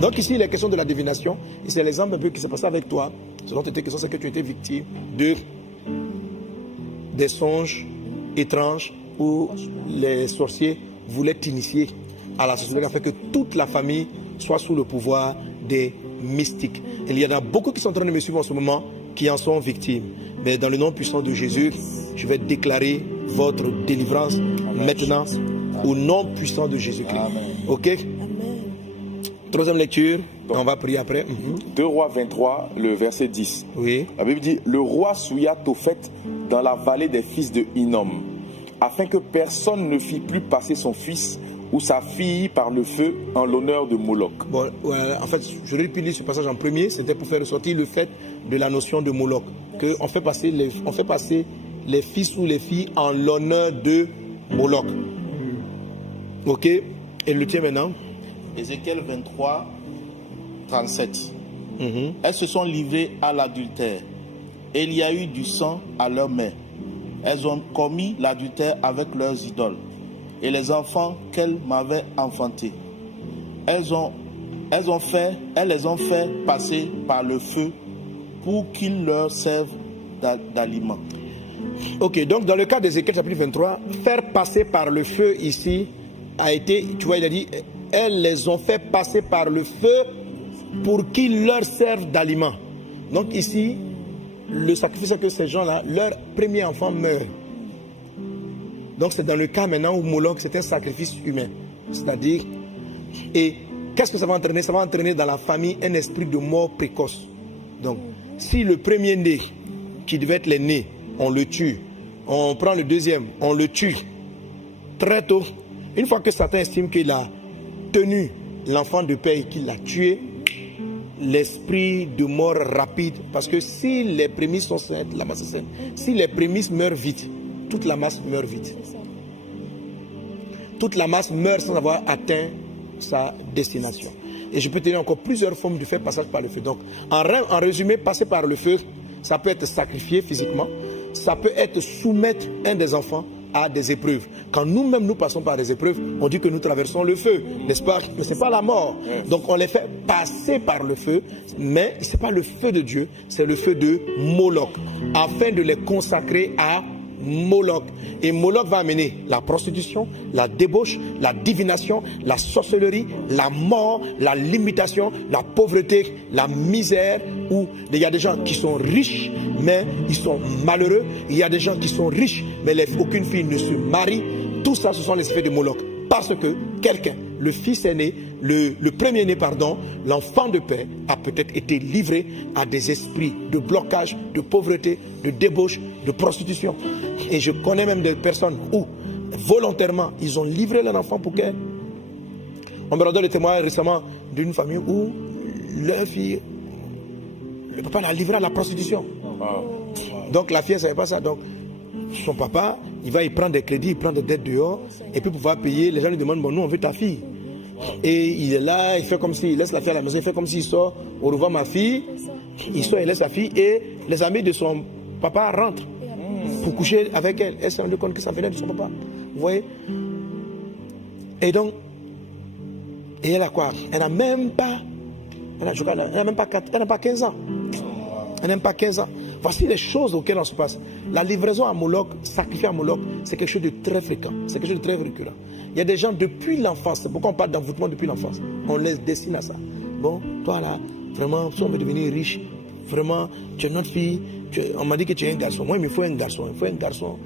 Donc ici, il est question de la divination. Et c'est l'exemple un peu qui s'est passé avec toi. Ce dont tu étais question, c'est que tu étais victime des songes étranges où les sorciers voulaient t'initier à la sorcellerie afin que toute la famille soit sous le pouvoir des mystiques. Et il y en a beaucoup qui sont en train de me suivre en ce moment qui en sont victimes. Mais dans le nom puissant de Jésus, je vais déclarer votre délivrance maintenant au nom puissant de Jésus-Christ. Ok? Troisième lecture, on va prier après. 2 Rois 23, le verset 10. Oui. La Bible dit, le roi souilla Tophet dans la vallée des fils de Hinnom, afin que personne ne fît plus passer son fils ou sa fille par le feu en l'honneur de Moloch. Bon, en fait, j'aurais pu lire ce passage en premier, c'était pour faire ressortir le fait de la notion de Moloch, qu'on fait passer les fils ou les filles en l'honneur de Moloch. Ok? Et le tien maintenant? Ézéchiel 23, 37. Elles se sont livrées à l'adultère, et il y a eu du sang à leurs mains. Elles ont commis l'adultère avec leurs idoles et les enfants qu'elles m'avaient enfantés. Elles les ont fait passer par le feu pour qu'ils leur servent d'aliment. Ok, donc dans le cas d'Ézéchiel chapitre 23, faire passer par le feu ici a été, tu vois, il a dit, elles les ont fait passer par le feu pour qu'ils leur servent d'aliment. Donc ici, le sacrifice, c'est que ces gens-là, leur premier enfant meurt. Donc c'est dans le cas maintenant où Moloch, c'est un sacrifice humain. C'est-à-dire, et qu'est-ce que ça va entraîner? Ça va entraîner dans la famille un esprit de mort précoce. Donc, si le premier-né, qui devait être l'aîné, on le tue, on prend le deuxième, on le tue très tôt. Une fois que Satan estime qu'il a tenu l'enfant de père et qu'il l'a tué, l'esprit de mort rapide, parce que si les prémices sont saines, la masse est saine. Si les prémices meurent vite, toute la masse meurt vite. Toute la masse meurt sans avoir atteint sa destination. Et je peux te dire encore plusieurs formes de faire passage par le feu. Donc, en résumé, passer par le feu, ça peut être sacrifié physiquement, ça peut être soumettre un des enfants à des épreuves. Quand nous-mêmes nous passons par des épreuves, on dit que nous traversons le feu, n'est-ce pas? Mais ce n'est pas la mort. Donc on les fait passer par le feu, mais ce n'est pas le feu de Dieu, c'est le feu de Moloch, afin de les consacrer à Moloch. Et Moloch va amener la prostitution, la débauche, la divination, la sorcellerie, la mort, la limitation, la pauvreté, la misère. Où il y a des gens qui sont riches, mais ils sont malheureux. Il y a des gens qui sont riches, mais aucune fille ne se marie. Tout ça, ce sont les effets de Moloch. Parce que quelqu'un, le fils aîné, le premier-né, pardon, l'enfant de père, a peut-être été livré à des esprits de blocage, de pauvreté, de débauche, de prostitution. Et je connais même des personnes où, volontairement, ils ont livré leur enfant pour qu'elle... On me redonne le témoignage récemment d'une famille où leur fille, le papa l'a livré à la prostitution. Donc la fille ne savait pas ça. Donc son papa, il prend des crédits, il prend des dettes dehors, et puis pour pouvoir payer, les gens lui demandent, bon, nous on veut ta fille. Et il est là, il fait comme s'il laisse la fille à la maison, il fait comme s'il sort, au revoir ma fille, il sort, il laisse la fille, et les amis de son papa rentrent pour coucher avec elle. Elle s'est rendue compte que ça venait de son papa. Vous voyez? Et donc, et elle a quoi? Elle n'a même pas, elle n'a même pas 15 ans. Elle n'a même pas 15 ans. Voici les choses auxquelles on se passe. La livraison à Moloch, sacrifier à Moloch, c'est quelque chose de très fréquent. C'est quelque chose de très récurrent. Il y a des gens depuis l'enfance, c'est pourquoi on parle d'envoûtement depuis l'enfance. On les destine à ça. Bon, toi là, vraiment, si on veut devenir riche, vraiment, tu es notre fille, on m'a dit que tu es un garçon. Moi, il me faut un garçon. Il faut un garçon.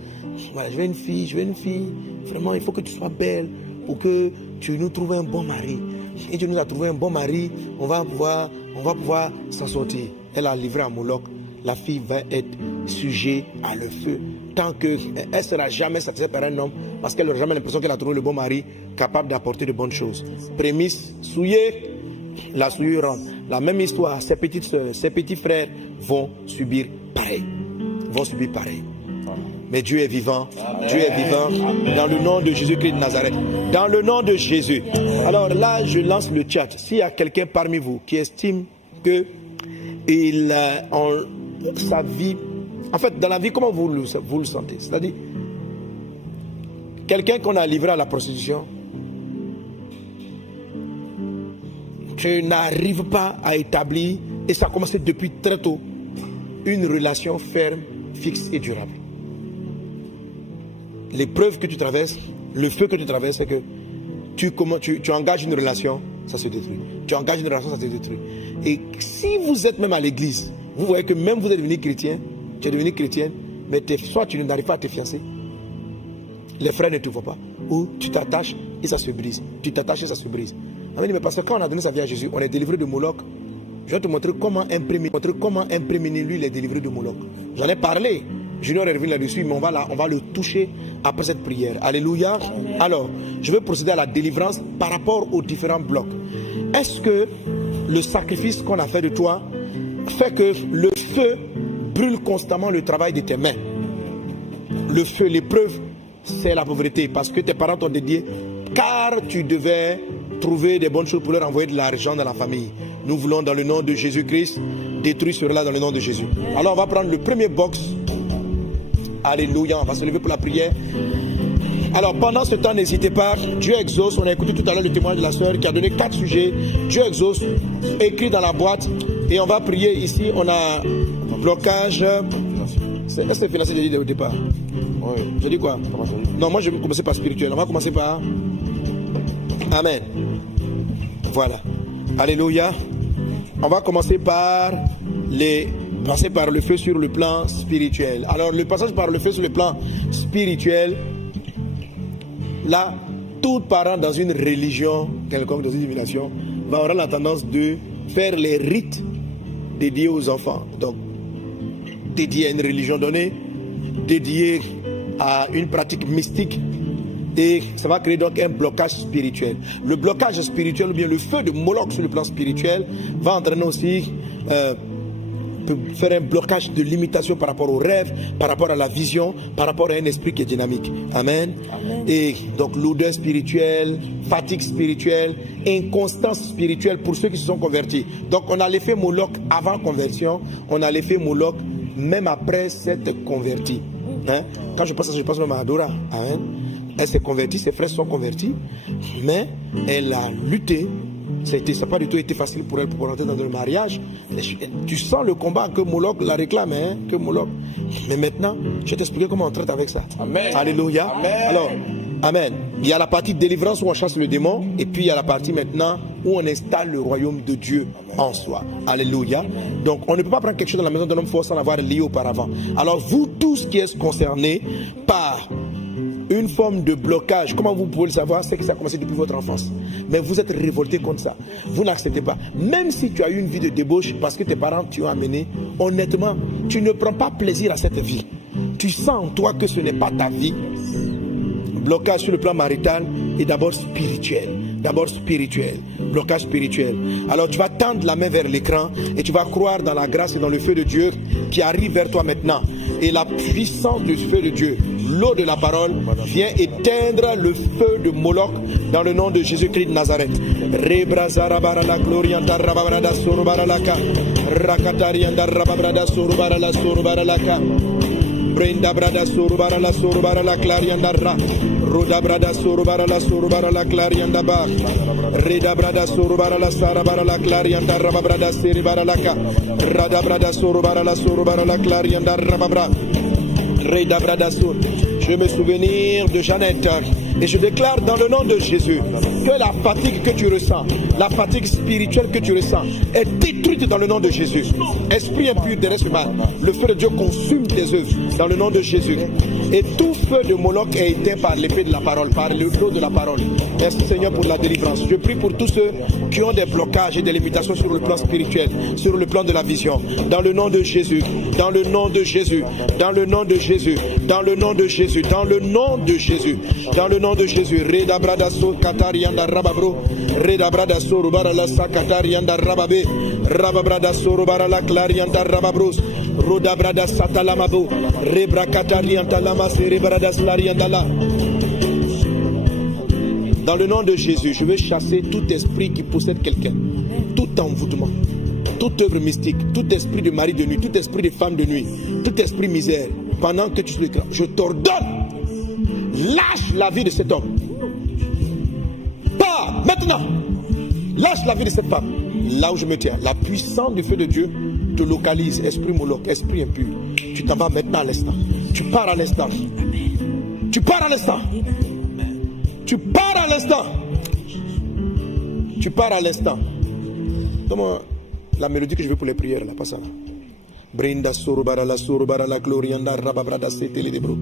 Voilà, je veux une fille. Vraiment, il faut que tu sois belle pour que tu nous trouves un bon mari. Et tu nous as trouvé un bon mari, on va pouvoir s'en sortir. Elle a livré à Moloch. La fille va être sujet à le feu. Tant qu'elle ne sera jamais satisfaite par un homme, parce qu'elle n'aura jamais l'impression qu'elle a trouvé le bon mari capable d'apporter de bonnes choses. Prémisse, souillée, la souillure rentre. La même histoire, ses petites soeurs, ses petits frères vont subir pareil. Mais Dieu est vivant. Amen. Dieu est vivant. Amen. Dans le nom de Jésus-Christ de Nazareth. Dans le nom de Jésus. Alors là, je lance le chat. S'il y a quelqu'un parmi vous qui estime que sa vie... En fait, dans la vie, comment vous le sentez? C'est-à-dire, quelqu'un qu'on a livré à la prostitution, tu n'arrives pas à établir, et ça a commencé depuis très tôt, une relation ferme, fixe et durable. L'épreuve que tu traverses, le feu que tu traverses, c'est que tu engages une relation, ça se détruit. Tu engages une relation, ça se détruit. Et si vous êtes même à l'église, vous voyez que même vous êtes devenu chrétien, tu es devenu chrétienne, mais soit tu n'arrives pas à te fiancer, les frères ne te voient pas, ou tu t'attaches et ça se brise. Tu t'attaches et ça se brise. Mais parce que quand on a donné sa vie à Jésus, on est délivré de Moloch. Je vais te montrer comment imprimer lui, il est délivré de Moloch. J'en ai parlé. Junior est revenu là-dessus, mais on va le toucher après cette prière. Alléluia. Alors, je vais procéder à la délivrance par rapport aux différents blocs. Est-ce que le sacrifice qu'on a fait de toi fait que le feu brûle constamment le travail de tes mains? Le feu, l'épreuve, c'est la pauvreté, parce que tes parents t'ont dédié, car tu devais trouver des bonnes choses pour leur envoyer de l'argent dans la famille. Nous voulons, dans le nom de Jésus-Christ, détruire cela dans le nom de Jésus. Alors, on va prendre le premier box. Alléluia, on va se lever pour la prière. Alors pendant ce temps, n'hésitez pas, Dieu exauce. On a écouté tout à l'heure le témoignage de la sœur qui a donné 4 sujets. Dieu exauce, écrit dans la boîte. Et on va prier ici. On a blocage. Est-ce que c'est financier, j'ai dit au départ? Oui. Je dis quoi? Non, moi je vais commencer par spirituel. On va commencer par... Amen. Voilà. Alléluia. on va commencer par passer par le feu sur le plan spirituel. Alors, le passage par le feu sur le plan spirituel, là, tout parent dans une religion, quelconque, dans une divination, va avoir la tendance de faire les rites dédiés aux enfants. Donc, dédié à une religion donnée, dédié à une pratique mystique, et ça va créer donc un blocage spirituel. Le blocage spirituel, ou bien le feu de Moloch sur le plan spirituel, va entraîner aussi peut faire un blocage de limitation par rapport aux rêves, par rapport à la vision, par rapport à un esprit qui est dynamique. Amen. Amen. Et donc l'odeur spirituelle, fatigue spirituelle, inconstance spirituelle pour ceux qui se sont convertis. Donc on a l'effet Moloch avant conversion, on a l'effet Moloch même après s'être converti. Hein? Quand je pense à ça, je pense même à Adora. Amen. Elle s'est convertie, ses frères sont convertis, mais elle a lutté. Ça n'a pas du tout été facile pour elle pour rentrer dans le mariage. Tu sens le combat que Moloch la réclame, hein, que Moloch. Mais maintenant, je vais t'expliquer comment on traite avec ça. Amen. Alléluia. Amen. Alors, Amen. Il y a la partie délivrance où on chasse le démon, et puis il y a la partie maintenant où on installe le royaume de Dieu en soi. Alléluia. Donc, on ne peut pas prendre quelque chose dans la maison d'un homme fort sans l'avoir lié auparavant. Alors, vous tous qui êtes concernés par une forme de blocage, comment vous pouvez le savoir? C'est que ça a commencé depuis votre enfance. Mais vous êtes révolté contre ça. Vous n'acceptez pas. Même si tu as eu une vie de débauche parce que tes parents t'y ont amené, honnêtement, tu ne prends pas plaisir à cette vie. Tu sens en toi que ce n'est pas ta vie. Blocage sur le plan marital est d'abord spirituel. D'abord spirituel. Blocage spirituel. Alors tu vas tendre la main vers l'écran et tu vas croire dans la grâce et dans le feu de Dieu qui arrive vers toi maintenant. Et la puissance du feu de Dieu, l'eau de la parole, vient éteindre le feu de Moloch dans le nom de Jésus-Christ de Nazareth. Rebrazarabarala glorianda rababrada sorubaralaka. Rakatarianda rababrada sorubarala sorubaralaka. Brenda brada sorubarala sorubarala clarianda ra. Roda brada sorubarala sorubarala clarianda ba. Reda brada sorubarala sarabarala clarianda rababrada seribaralaka. Rada brada sorubarala clarianda rababra. Reda brada sur. Je me souvenir de Jeannette et je déclare dans le nom de Jésus que la fatigue que tu ressens, la fatigue spirituelle que tu ressens est détruite dans le nom de Jésus. Esprit impur derrière ce mal, le feu de Dieu consume tes œuvres dans le nom de Jésus. Et tout feu de Moloch est éteint par l'épée de la parole, par l'eau de la parole. Merci Seigneur pour la délivrance. Je prie pour tous ceux qui ont des blocages et des limitations sur le plan spirituel, sur le plan de la vision. Dans le nom de Jésus, dans le nom de Jésus, dans le nom de Jésus, dans le nom de Jésus, dans le nom de Jésus, dans le nom de Jésus. Reda brada so katarianda rababro, reda brada so rubara la sakatarianda rababe, rababrada so rubara la clarianda rababros, roda brada satalamabo, rebra katarianda lama serebrada slarianda la. Dans le nom de Jésus, je veux chasser tout esprit qui possède quelqu'un, tout envoûtement, toute œuvre mystique, tout esprit de mari de nuit, tout esprit de femme de nuit, tout esprit misère. Pendant que tu suis l'écran, je t'ordonne, lâche la vie de cet homme. Pas maintenant. Lâche la vie de cette femme. Là où je me tiens, la puissance du feu de Dieu te localise, esprit Moloch, esprit impur. Tu t'en vas maintenant à l'instant. Tu pars à l'instant. Tu pars à l'instant. Tu pars à l'instant. Tu pars à l'instant. Donne-moi la mélodie que je veux pour les prières, là, pas ça. Brinda surubara la glorianda rababrada seteli de bro.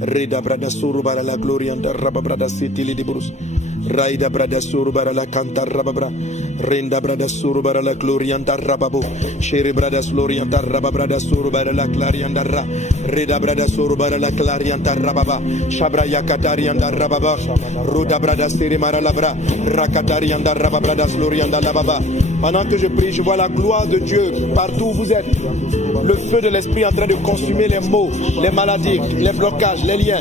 Reda brada surubara la glorianda rababrada seteli de bros. Raida brada surubara la canta rababra. Renda brada surubara la glorianda rababo. Shere brada glorianda rababrada surubara la clarianda ra. Reda brada surubara la clarianda rababa. Shabra yakatarianda rababa. Roda brada serimara labra. Rakatarianda rababrada glorianda lababa. Pendant que je prie, je vois la gloire de Dieu partout où vous êtes. Le feu de l'esprit en train de consumer les maux, les maladies, les blocages, les liens.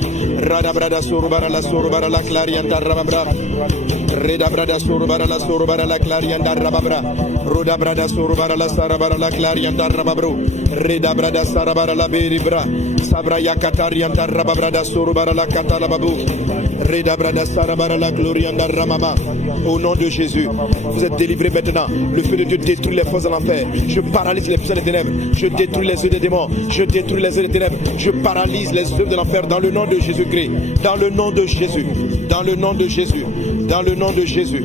Radabrada sorubara la clarianda rababra. Redabrada sorubara la clarianda rababra. Rodabrada sorubara la sarabara la clarianda rababro. Redabrada sarabara la beribra. Sabra yakatarianda rababrada sorubara la katalababu. Redabrada sarabara la glorianda ramama. Au nom de Jésus, vous êtes délivrés maintenant. Le feu de Dieu détruit les forces de l'enfer. Je paralyse les puissances des ténèbres. Je détruis les œuvres des démons. Je détruis les œuvres des ténèbres. Je paralyse les œuvres de l'enfer dans le nom de Jésus-Christ. Dans le nom de Jésus. Dans le nom de Jésus. Dans le nom de Jésus.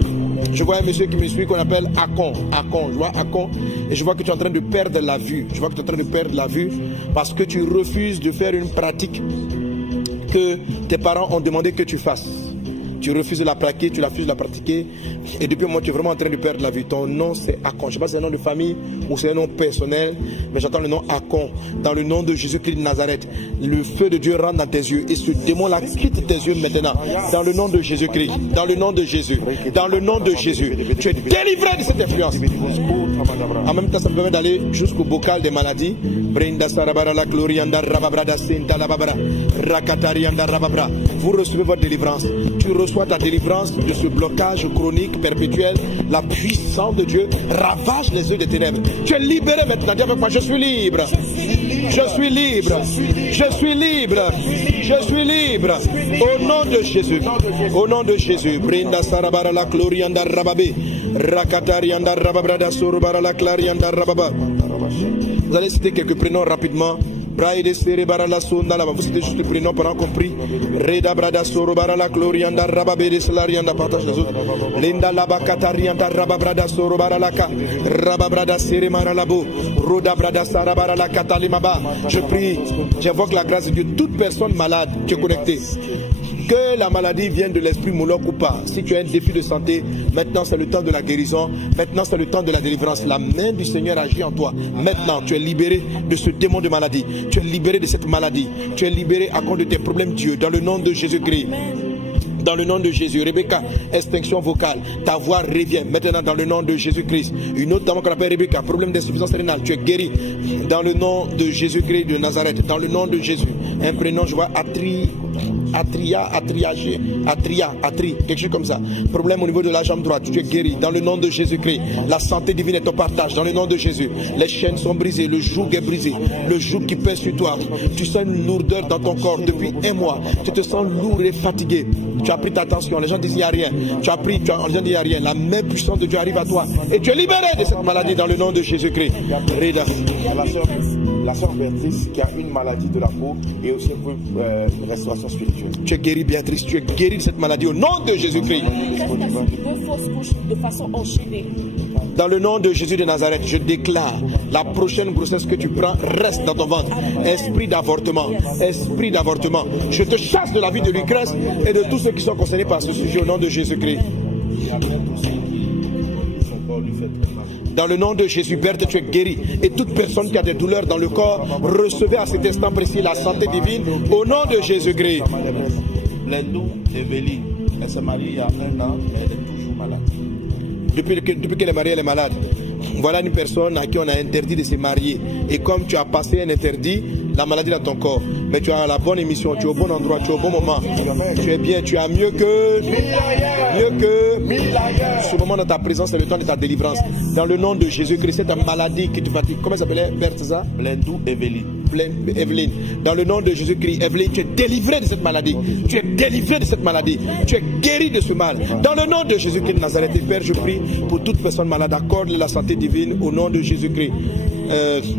Je vois un monsieur qui me suit qu'on appelle Akon. Je vois Akon et je vois que tu es en train de perdre la vue. Je vois que tu es en train de perdre la vue parce que tu refuses de faire une pratique que tes parents ont demandé que tu fasses. Tu refuses de la pratiquer, tu refuses de la pratiquer. Et depuis un moment, tu es vraiment en train de perdre la vie. Ton nom, c'est Akon. Je ne sais pas si c'est un nom de famille ou c'est un nom personnel, mais j'entends le nom Akon. Dans le nom de Jésus-Christ de Nazareth, le feu de Dieu rentre dans tes yeux. Et ce démon-là quitte tes yeux maintenant. Dans le nom de Jésus-Christ. Dans le nom de Jésus. Dans le nom de Jésus. Tu es délivré de cette influence. En même temps, ça me permet d'aller jusqu'au bocal des maladies. Vous recevez votre délivrance. Tu reçois ta délivrance de ce blocage chronique, perpétuel. La puissance de Dieu ravage les yeux des ténèbres. Tu es libéré maintenant. Dis avec moi, je suis libre. Je suis libre. Je suis libre. Je suis libre. Au nom de Jésus. Au nom de Jésus. Brinda sarabara la glorianda rababe. Rakatarianda rababrada surubara la clarianda rababa. Vous allez citer quelques prénoms rapidement. Braide Serebara la Sonda, vous citez juste le prénom pendant compris. Reda Brada Sorobara la Glorianda Rababe de Salarianda, partage les autres. Linda Labakatarianda Rababrada Sorobara Laka, Rababrada Seremara Labo, Roda Brada Sarabara la Katalimaba. Je prie, j'invoque la grâce de Dieu. Toute personne malade qui est connectée, que la maladie vienne de l'esprit Moloch ou pas, si tu as un défi de santé, maintenant c'est le temps de la guérison, maintenant c'est le temps de la délivrance. La main du Seigneur agit en toi. Maintenant tu es libéré de ce démon de maladie. Tu es libéré de cette maladie. Tu es libéré à cause de tes problèmes, Dieu, dans le nom de Jésus-Christ. Dans le nom de Jésus. Rebecca, extinction vocale. Ta voix revient maintenant dans le nom de Jésus-Christ. Une autre dame qu'on appelle Rebecca, problème d'insuffisance rénale. Tu es guéri dans le nom de Jésus-Christ de Nazareth. Dans le nom de Jésus. Un prénom, je vois Atria, quelque chose comme ça. Problème au niveau de la jambe droite. Tu es guéri dans le nom de Jésus-Christ. La santé divine est ton partage dans le nom de Jésus. Les chaînes sont brisées. Le joug est brisé. Le joug qui pèse sur toi. Tu sens une lourdeur dans ton corps depuis un mois. Tu te sens lourd et fatigué. Tu as pris ta tension. Les gens disent il n'y a rien. Tu as pris, les gens disent il n'y a rien. La main puissante de Dieu arrive à toi. Et tu es libéré de cette maladie dans le nom de Jésus-Christ. Reda. La sœur Béatrice qui a une maladie de la peau et aussi une restauration spirituelle. Tu es guéri, Béatrice. Tu es guéri de cette maladie au nom de Jésus-Christ. Deux fausses couches de façon enchaînée. Dans le nom de Jésus de Nazareth, je déclare la prochaine grossesse que tu prends reste dans ton ventre. Esprit d'avortement, esprit d'avortement. Je te chasse de la vie de Lucrèce et de tous ceux qui sont concernés par ce sujet au nom de Jésus-Christ. Dans le nom de Jésus, Berthe, tu es guéri. Et toute personne qui a des douleurs dans le corps, recevez à cet instant précis la santé divine au nom de Jésus-Christ. Lendou Evelyne, elle s'est mariée il y a 1 an, mais elle est toujours malade. Depuis qu'elle est mariée, elle est malade. Voilà une personne à qui on a interdit de se marier. Et comme tu as passé un interdit, la maladie dans ton corps. Mais tu as la bonne émission, tu es au bon endroit, tu es au bon moment. Tu es bien, tu as mieux que. Ce moment dans ta présence, c'est le temps de ta délivrance. Dans le nom de Jésus-Christ, cette maladie qui te fatigue. Comment s'appelait Bertza? Lendou Evelyne. Evelyne. Dans le nom de Jésus-Christ, Evelyne, tu es délivré de cette maladie. Tu es délivré de cette maladie. Tu es guéri de ce mal. Dans le nom de Jésus-Christ de Nazareth, et Père, je prie pour toute personne malade. Accorde la santé divine au nom de Jésus-Christ.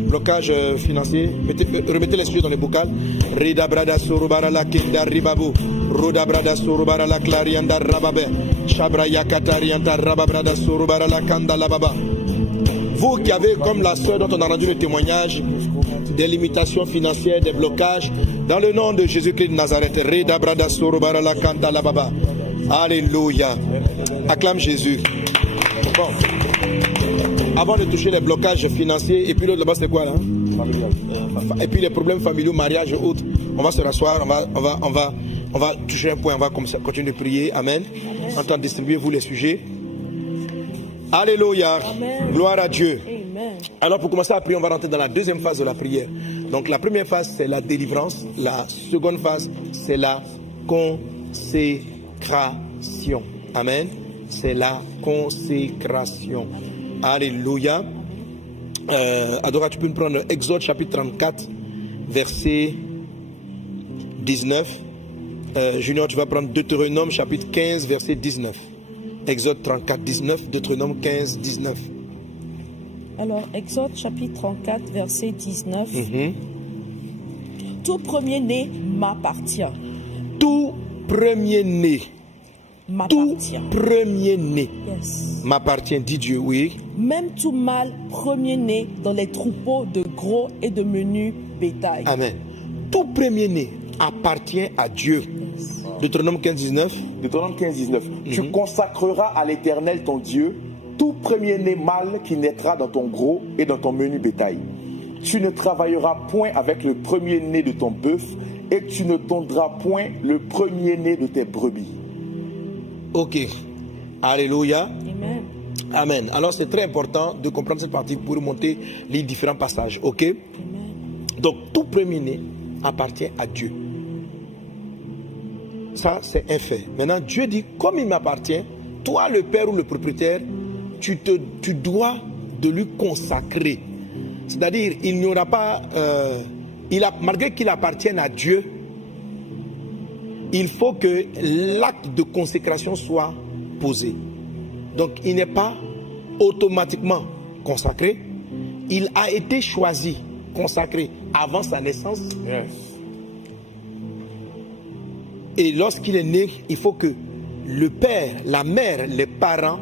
Blocage financier. Remettez les sujets dans les bocals. Rida brada surubara la kenda ribabu. Roda brada surubara la clarianda rababe. Shabra yakatarianda rababrada surubara la kanda lababa. Vous qui avez, comme la sœur dont on a rendu le témoignage, des limitations financières, des blocages, dans le nom de Jésus-Christ de Nazareth, Reda brada surubara la kanda lababa. Alléluia. Acclame Jésus. Bon. Avant de toucher les blocages financiers, et puis l'autre là-bas, c'est quoi là? Et puis les problèmes familiaux, mariage et autres. On va se rasseoir, on va toucher un point, on va continuer de prier. Amen. En train de distribuer vous les sujets. Alléluia. Amen. Gloire à Dieu. Amen. Alors pour commencer à prier, on va rentrer dans la deuxième phase de la prière. Donc la première phase, c'est la délivrance. La seconde phase, c'est la consécration. Amen. C'est la consécration. Alléluia. Adora, tu peux me prendre Exode chapitre 34, verset 19. Junior, tu vas prendre Deutéronome chapitre 15, verset 19. Exode 34, 19, Deutéronome 15, 19. Alors, Exode chapitre 34, verset 19. Tout premier-né m'appartient. Tout premier-né Tout m'appartient. premier-né Yes. m'appartient, dit Dieu, oui. Même tout mâle premier-né dans les troupeaux de gros et de menus bétail. Amen. Tout premier-né appartient à Dieu. Deutéronome 15, 19. Deutéronome 15, 19. Tu consacreras à l'Éternel ton Dieu tout premier-né mâle qui naîtra dans ton gros et dans ton menu bétail. Tu ne travailleras point avec le premier-né de ton bœuf et tu ne tondras point le premier-né de tes brebis. Ok. Alléluia. Amen. Amen. Alors c'est très important de comprendre cette partie pour monter les différents passages. Ok. Amen. Donc tout premier-né appartient à Dieu. Ça, c'est un fait. Maintenant, Dieu dit, comme il m'appartient, toi, le père ou le propriétaire, tu dois de lui consacrer. C'est-à-dire, il n'y aura pas... malgré qu'il appartienne à Dieu, il faut que l'acte de consécration soit posé. Donc, il n'est pas automatiquement consacré. Il a été choisi, consacré avant sa naissance. Yes. Et lorsqu'il est né, il faut que le père, la mère, les parents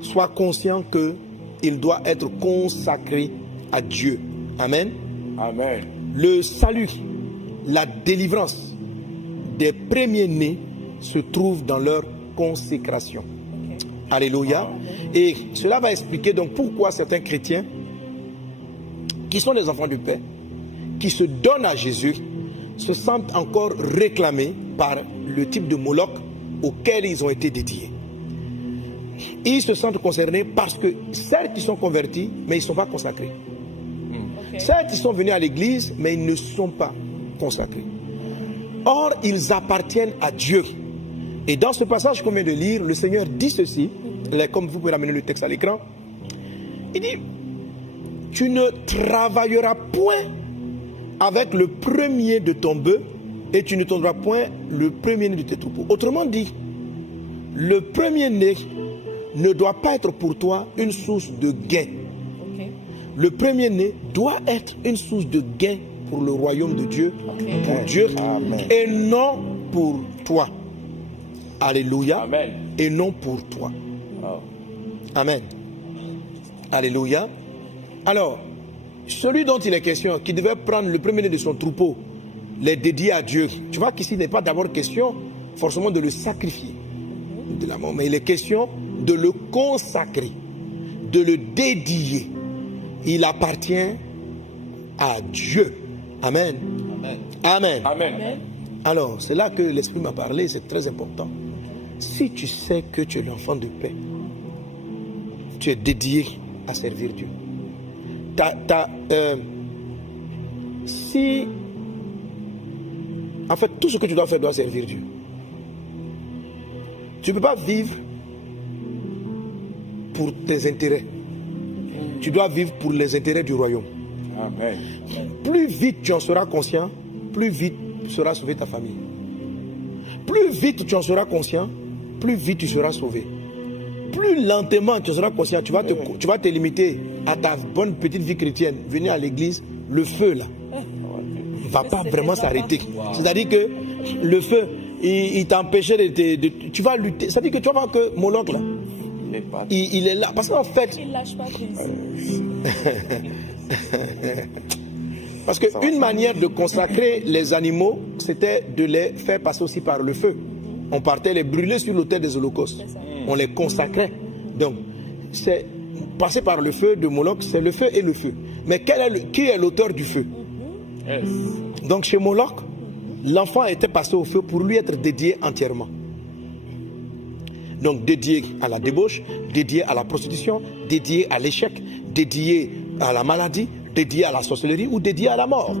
soient conscients qu'il doit être consacré à Dieu. Amen. Amen. Le salut, la délivrance des premiers-nés se trouve dans leur consécration. Alléluia. Et cela va expliquer donc pourquoi certains chrétiens qui sont des enfants du Père, qui se donnent à Jésus, se sentent encore réclamés par le type de Moloch auquel ils ont été dédiés. Ils se sentent concernés parce que certes ils sont convertis, mais ils ne sont pas consacrés. Certes ils sont venus à l'église, mais ils ne sont pas consacrés. Or, ils appartiennent à Dieu. Et dans ce passage qu'on vient de lire, le Seigneur dit ceci, comme vous pouvez ramener le texte à l'écran. Il dit, tu ne travailleras point avec le premier de ton bœuf et tu ne tondras point le premier-né de tes troupeaux. Autrement dit, le premier-né ne doit pas être pour toi une source de gain. Okay. Le premier-né doit être une source de gain pour le royaume de Dieu, pour Dieu, Amen. et non pour toi. Alléluia. Amen. Et non pour toi. Oh. Amen. Alléluia. Alors, celui dont il est question, qui devait prendre le premier-né de son troupeau, les dédier à Dieu, tu vois qu'ici n'est pas d'abord question forcément de le sacrifier, de l'amour, mais il est question de le consacrer, de le dédier. Il appartient à Dieu. Amen. Amen. Amen. Amen. Amen. Alors, c'est là que l'Esprit m'a parlé, c'est très important. Si tu sais que tu es l'enfant de paix, tu es dédié à servir Dieu. Si, en fait, tout ce que tu dois faire doit servir Dieu. Tu ne peux pas vivre pour tes intérêts. Tu dois vivre pour les intérêts du royaume. Amen. Plus vite tu en seras conscient, plus vite sera sauvée ta famille. Plus vite tu en seras conscient, plus vite tu seras sauvé. Plus lentement tu en seras conscient, tu vas te limiter à ta bonne petite vie chrétienne. Venir à l'église, le feu là ne va pas vraiment s'arrêter. C'est-à-dire que le feu, il t'empêchait de... Tu vas lutter. C'est-à-dire que tu vas voir que Moloch là, il est là. Parce qu'en fait... Il lâche pas prise. Parce qu'une manière de consacrer les animaux, c'était de les faire passer aussi par le feu. On partait les brûler sur l'autel des holocaustes. On les consacrait. Donc, c'est passer par le feu de Moloch, c'est le feu et le feu. Mais qui est l'auteur du feu? Donc, chez Moloch, l'enfant était passé au feu pour lui être dédié entièrement. Donc, dédié à la débauche, dédié à la prostitution, dédié à l'échec, dédié à la maladie, dédié à la sorcellerie ou dédié à la mort.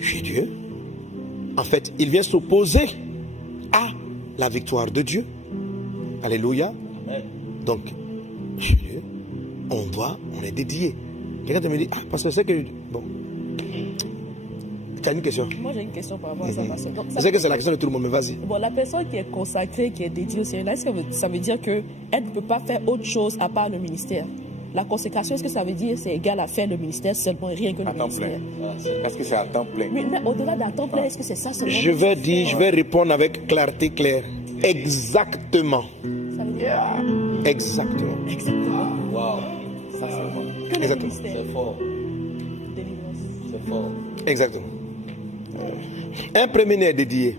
Chez Dieu, en fait, il vient s'opposer à la victoire de Dieu. Alléluia. Donc, chez Dieu, on est dédié. Quelqu'un me dit, parce que c'est que... Bon. Tu as une question? Moi, j'ai une question par rapport à ça. Parce que, donc, Je sais que c'est la question de tout le monde, mais vas-y. Bon, la personne qui est consacrée, qui est dédiée au Seigneur, est-ce que ça veut dire qu'elle ne peut pas faire autre chose à part le ministère? La consécration, est-ce que ça veut dire c'est égal à faire le ministère seulement, rien que le À temps ministère? plein. Parce que c'est à temps plein. Oui, mais au-delà d'un temps plein, est-ce que c'est ça seulement? Je vais répondre avec clarté claire. Exactement. Ça veut dire Exactement. exactement. Wow. Ça, c'est que le Exactement. ministère C'est fort. délivrance. C'est fort. Exactement. Un premier est dédié.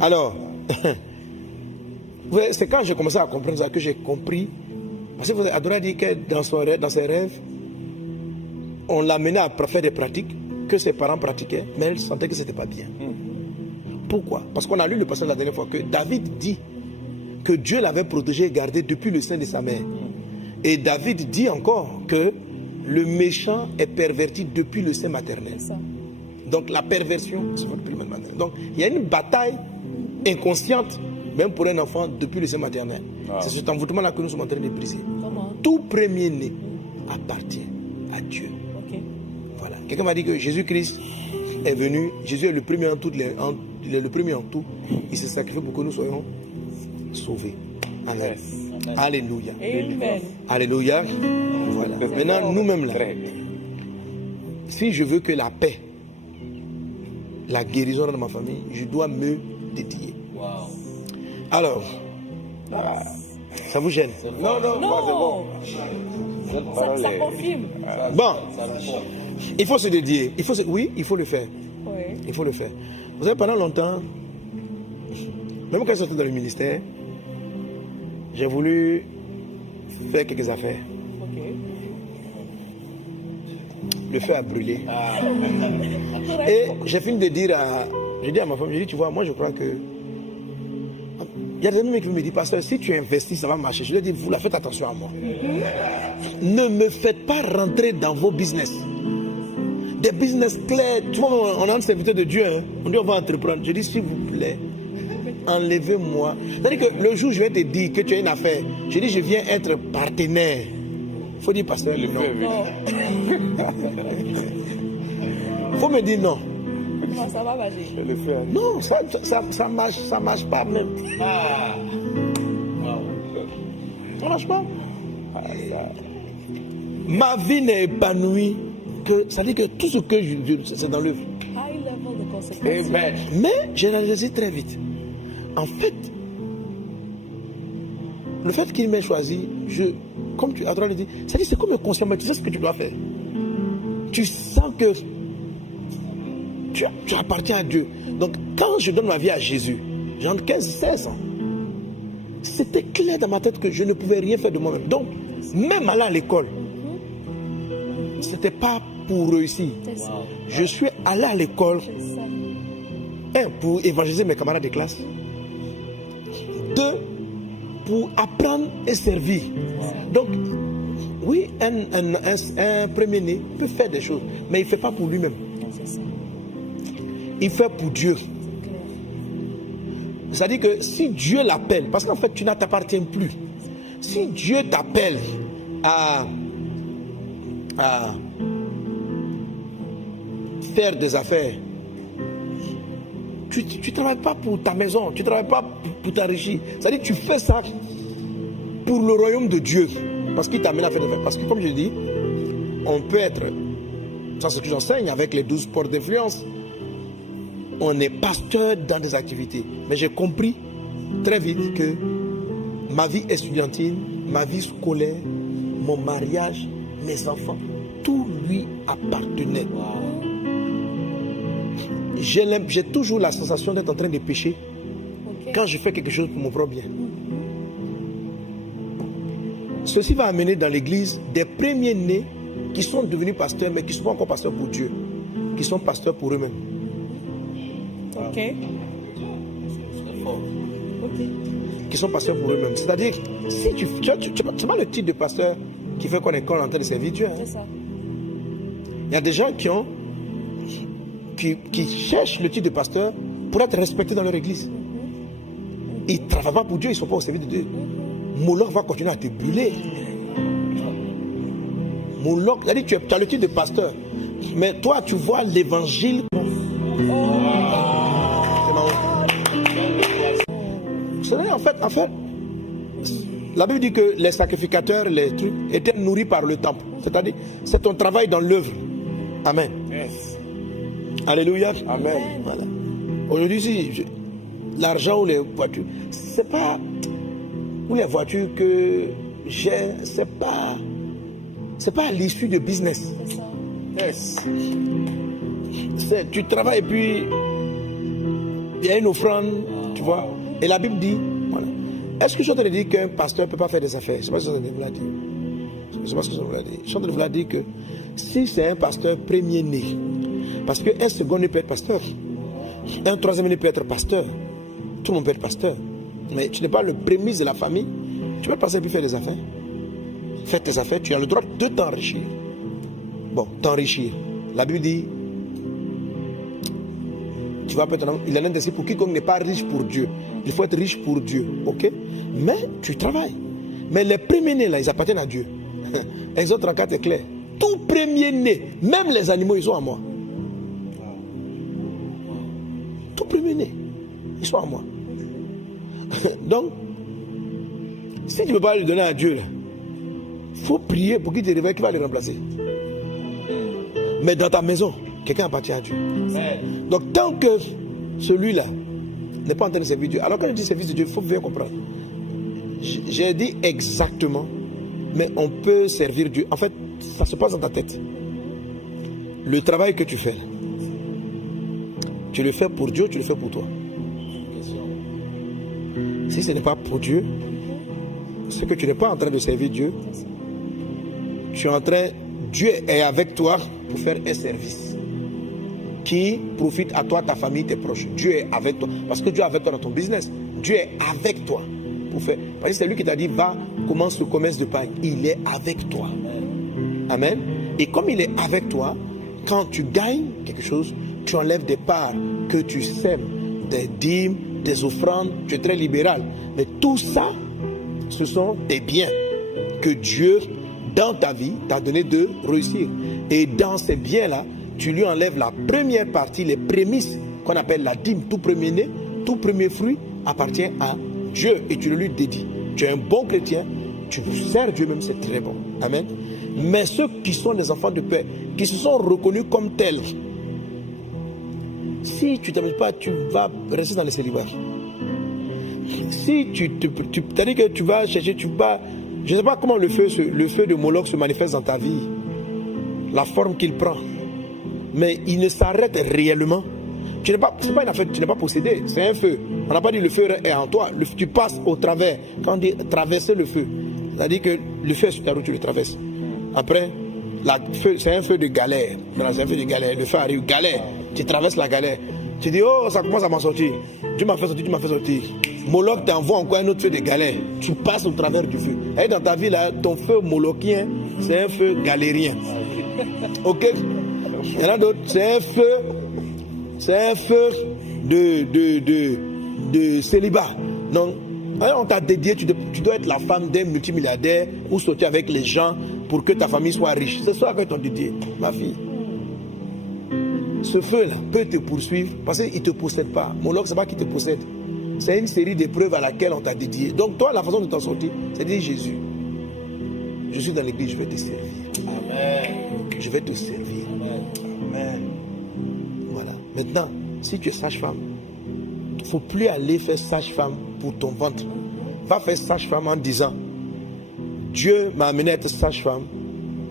Alors, vous voyez, c'est quand j'ai commencé à comprendre ça que j'ai compris. Parce que vous avez Adora dit que dans ses rêves, on l'amenait à faire des pratiques que ses parents pratiquaient, mais elle sentait que ce n'était pas bien. Pourquoi? Parce qu'on a lu le passage la dernière fois que David dit que Dieu l'avait protégé et gardé depuis le sein de sa mère. Et David dit encore que le méchant est perverti depuis le sein maternel. C'est ça. Donc la perversion, c'est votre prime maternelle. Donc il y a une bataille inconsciente, même pour un enfant, depuis le sein maternel. C'est cet envoûtement-là que nous sommes en train de briser. Comment? Tout premier-né appartient à Dieu. Ok. Voilà. Quelqu'un m'a dit que Jésus-Christ est venu, Jésus est le premier en tout, il est le premier en tout. Il s'est sacrifié pour que nous soyons sauvés. Amen. Alléluia. Amen. Alléluia. Voilà. Maintenant, nous-mêmes là, si je veux que la paix, la guérison dans ma famille, je dois me dédier. Wow. Alors, ça vous gêne? Non, non, moi, c'est bon. Non, Cette ça, parole ça est- confirme. Bon, il faut se dédier. Oui, il faut le faire. Oui. Il faut le faire. Vous savez, pendant longtemps, même quand je sortais dans le ministère, j'ai voulu faire quelques affaires. Ok. Le feu a brûlé. Et j'ai fini de dire j'ai dit à ma femme, j'ai dit, tu vois, moi je crois que... Il y a des mecs qui me disent, pasteur, si tu investis, ça va marcher. Je lui ai dit, vous la faites attention à moi. Ne me faites pas rentrer dans vos business. Des business clairs. Tu vois, on est un serviteur de Dieu. Hein. On dit, on va entreprendre. Je dis, s'il vous plaît, enlevez-moi. C'est-à-dire que le jour où je vais te dire que tu as une affaire, je dis, je viens être partenaire. Il faut dire, pasteur, non. Il faut me dire non. Non, ça va passer. Je le fais. Non, ça marche pas même. Ah. Wow. Ça marche pas. Ma vie n'est épanouie que, ça dit que tout ce que c'est dans l'œuvre. High level de conséquences. Amen. Mais j'ai réalisé très vite. En fait, le fait qu'il m'ait choisi, comme tu as dit, ça dit c'est comme un conscient, mais tu sais ce que tu dois faire. Tu sens que tu appartiens à Dieu. Donc, quand je donne ma vie à Jésus, j'ai entre 15 et 16 ans, c'était clair dans ma tête que je ne pouvais rien faire de moi-même. Donc, même aller à l'école, ce n'était pas pour réussir. C'est ça. Je suis allé à l'école, C'est ça. pour évangéliser mes camarades de classe. 2, pour apprendre et servir. Donc, oui, un premier-né peut faire des choses, mais il ne fait pas pour lui-même. C'est ça. Il fait pour Dieu. C'est-à-dire que si Dieu l'appelle, parce qu'en fait, tu ne t'appartiens plus. Si Dieu t'appelle à faire des affaires, tu ne travailles pas pour ta maison, tu ne travailles pas pour t'enrichir. C'est-à-dire que tu fais ça pour le royaume de Dieu. Parce qu'il t'amène à faire des affaires. Parce que comme je dis, on peut être, ça c'est ce que j'enseigne avec les 12 portes d'influence, on est pasteur dans des activités. Mais j'ai compris très vite que ma vie estudiantine, ma vie scolaire, mon mariage, mes enfants, tout lui appartenait. J'ai toujours la sensation d'être en train de pécher quand je fais quelque chose pour mon propre bien. Ceci va amener dans l'église des premiers-nés qui sont devenus pasteurs, mais qui ne sont pas encore pasteurs pour Dieu, qui sont pasteurs pour eux-mêmes. Ok. Ok. Qui sont pasteurs pour eux-mêmes. C'est-à-dire, si tu c'est pas le titre de pasteur qui fait qu'on est en train de servir Dieu. Hein. C'est ça. Il y a des gens qui cherchent le titre de pasteur pour être respectés dans leur église. Ils ne travaillent pas pour Dieu, ils ne sont pas au service de Dieu. Moloch va continuer à te brûler. Moloch, c'est-à-dire tu as le titre de pasteur, mais toi tu vois l'évangile. En fait, la Bible dit que les sacrificateurs, les trucs, étaient nourris par le temple. C'est-à-dire, c'est ton travail dans l'œuvre. Amen. Yes. Alléluia. Amen. Voilà. Aujourd'hui, si l'argent ou les voitures, c'est pas... Ou les voitures que j'ai, c'est pas à l'issue de business. Yes. Tu travailles et puis il y a une offrande, tu vois. Et la Bible dit, voilà. Est-ce que je suis en train de dire qu'un pasteur ne peut pas faire des affaires? Je ne sais pas si je suis en train de vous la dire. Je ne sais pas ce que je vous la dire. Je suis en train de vous la dire que si c'est un pasteur premier-né, parce qu'un second-né peut être pasteur, un troisième-né peut être pasteur, tout le monde peut être pasteur. Mais tu n'es pas le prémisse de la famille, tu peux passer et puis faire des affaires. Faire tes affaires, tu as le droit de t'enrichir. Bon, t'enrichir. La Bible dit, tu vas peut-être, il en est ainsi pour quiconque n'est pas riche pour Dieu. Il faut être riche pour Dieu, ok? Mais tu travailles. Mais les premiers-nés là, ils appartiennent à Dieu. Exode 34 est clair. Tout premier-né, même les animaux, ils sont à moi. Tout premier-né, ils sont à moi. Donc, si tu ne peux pas lui donner à Dieu, il faut prier pour qu'il te réveille, qu'il va le remplacer. Mais dans ta maison, quelqu'un appartient à Dieu. Donc, tant que celui-là n'est pas en train de servir Dieu, alors quand je dis service de Dieu, il faut bien comprendre. J'ai dit exactement, mais on peut servir Dieu. En fait, ça se passe dans ta tête. Le travail que tu fais, tu le fais pour Dieu, tu le fais pour toi. Si ce n'est pas pour Dieu, c'est que tu n'es pas en train de servir Dieu. Tu es en train, Dieu est avec toi pour faire un service qui profite à toi, ta famille, tes proches. Dieu est avec toi. Parce que Dieu est avec toi dans ton business. Dieu est avec toi pour faire. Parce que c'est lui qui t'a dit, va, commence le commerce de paille. Il est avec toi. Amen. Et comme il est avec toi, quand tu gagnes quelque chose, tu enlèves des parts que tu sèmes, des dîmes, des offrandes, tu es très libéral. Mais tout ça, ce sont des biens que Dieu, dans ta vie, t'a donné de réussir. Et dans ces biens-là, tu lui enlèves la première partie, les prémices qu'on appelle la dîme, tout premier né, tout premier fruit appartient à Dieu et tu le lui dédies. Tu es un bon chrétien, tu sers Dieu même, c'est très bon. Amen. Mais ceux qui sont des enfants de paix, qui se sont reconnus comme tels, si tu ne t'amuses pas, tu vas rester dans le célibat. Si tu t'as dit que tu vas chercher, je ne sais pas comment le feu de Moloch se manifeste dans ta vie, la forme qu'il prend, mais il ne s'arrête réellement. C'est pas une affaire, tu n'es pas possédé, c'est un feu. On n'a pas dit le feu est en toi, tu passes au travers. Quand on dit traverser le feu, c'est-à-dire que le feu est sur ta route, tu le traverses. Après, c'est un feu de galère. C'est un feu de galère, le feu arrive, galère. Tu traverses la galère. Tu dis, oh, ça commence à m'en sortir. Dieu m'a fait sortir, Dieu m'a fait sortir. Moloch t'envoie encore un autre feu de galère. Tu passes au travers du feu. Et dans ta vie, là, ton feu molochien, c'est un feu galérien. Ok? Il y en a d'autres, c'est un feu de célibat. Donc, on t'a dédié, tu dois être la femme d'un multimilliardaire ou sortir avec les gens pour que ta famille soit riche. C'est ça que t'ont dédié, ma fille. Ce feu-là peut te poursuivre parce qu'il ne te possède pas. Moloch, ce n'est pas qu'il te possède. C'est une série d'épreuves à laquelle on t'a dédié. Donc toi, la façon de t'en sortir, c'est de dire Jésus, je suis dans l'église, je vais te servir. Amen. Je vais te servir. Amen. Voilà. Maintenant, si tu es sage-femme, il ne faut plus aller faire sage-femme pour ton ventre. Va faire sage-femme en disant, Dieu m'a amené à être sage-femme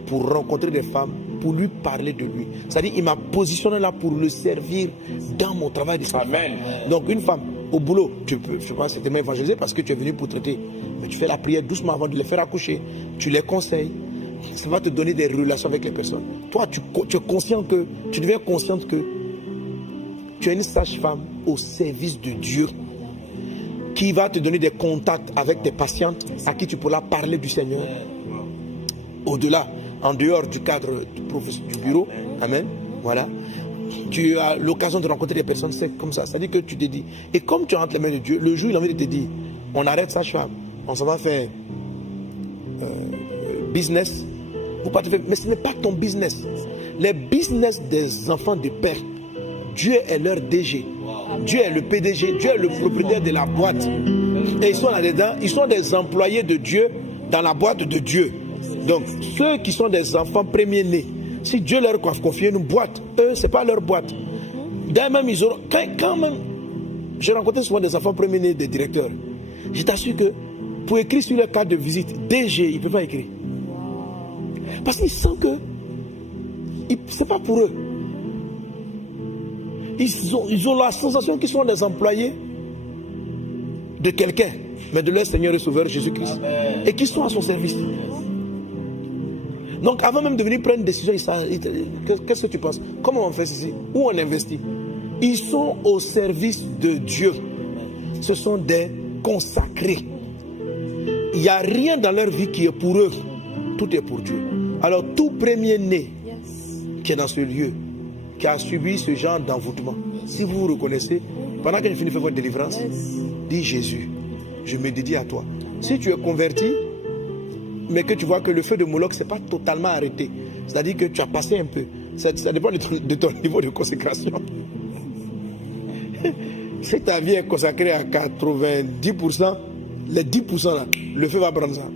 pour rencontrer des femmes, pour lui parler de lui. C'est-à-dire, il m'a positionné là pour le servir dans mon travail de sage-femme. Amen. Donc, une femme, au boulot, tu peux, je pense, certainement évangéliser parce que tu es venu pour traiter. Mais tu fais la prière doucement avant de les faire accoucher. Tu les conseilles. Ça va te donner des relations avec les personnes. Toi, tu es conscient que, tu deviens consciente que tu es une sage-femme au service de Dieu qui va te donner des contacts avec des patientes à qui tu pourras parler du Seigneur. Au-delà, en dehors du cadre du bureau. Amen. Voilà. Tu as l'occasion de rencontrer des personnes, c'est comme ça. C'est-à-dire que tu te dis. Et comme tu rentres les mains de Dieu, le jour il a envie de te dire, on arrête sage-femme, on s'en va faire business. Vous partez faire, mais ce n'est pas ton business. Les business des enfants de père, Dieu est leur DG. Dieu est le PDG, Dieu est le propriétaire de la boîte. Et ils sont là-dedans, ils sont des employés de Dieu dans la boîte de Dieu. Donc, ceux qui sont des enfants premiers-nés, si Dieu leur a confié une boîte, eux, ce n'est pas leur boîte. D'ailleurs, même, ils auront, quand même, je rencontrais souvent des enfants premiers-nés des directeurs. Je t'assure que pour écrire sur leur carte de visite, DG, ils ne peuvent pas écrire. Parce qu'ils sentent que ce n'est pas pour eux. Ils ont la sensation qu'ils sont des employés de quelqu'un, mais de leur Seigneur et Sauveur Jésus-Christ. Et qu'ils sont à son service. Donc avant même de venir prendre une décision, qu'est-ce que tu penses? Comment on fait ceci? Où on investit? Ils sont au service de Dieu. Ce sont des consacrés. Il n'y a rien dans leur vie qui est pour eux. Tout est pour Dieu. Alors tout premier-né qui est dans ce lieu, qui a subi ce genre d'envoûtement, si vous vous reconnaissez, pendant que je finis de faire votre délivrance, dis Jésus, je me dédie à toi. Si tu es converti, mais que tu vois que le feu de Moloch, ce n'est pas totalement arrêté, c'est-à-dire que tu as passé un peu, ça dépend de ton niveau de consécration. Si ta vie est consacrée à 90%, les 10% là, le feu va prendre ça.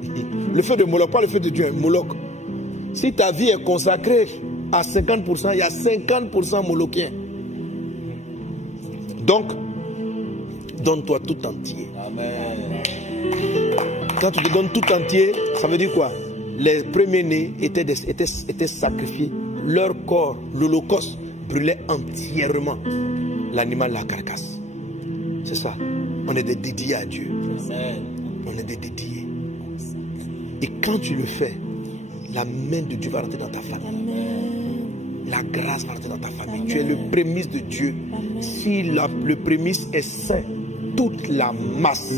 Le feu de Moloch, pas le feu de Dieu, Moloch. Si ta vie est consacrée à 50%, il y a 50% molochiens. Donc, donne-toi tout entier. Amen. Quand tu te donnes tout entier, ça veut dire quoi? Les premiers-nés étaient sacrifiés. Leur corps, l'holocauste, brûlait entièrement l'animal, la carcasse. C'est ça. On est des dédiés à Dieu. Amen. On est des dédiés. Et quand tu le fais, la main de Dieu va rentrer dans ta famille. La grâce va rentrer dans ta famille. Tu es le prémisse de Dieu. Si le prémisse est saint, toute la masse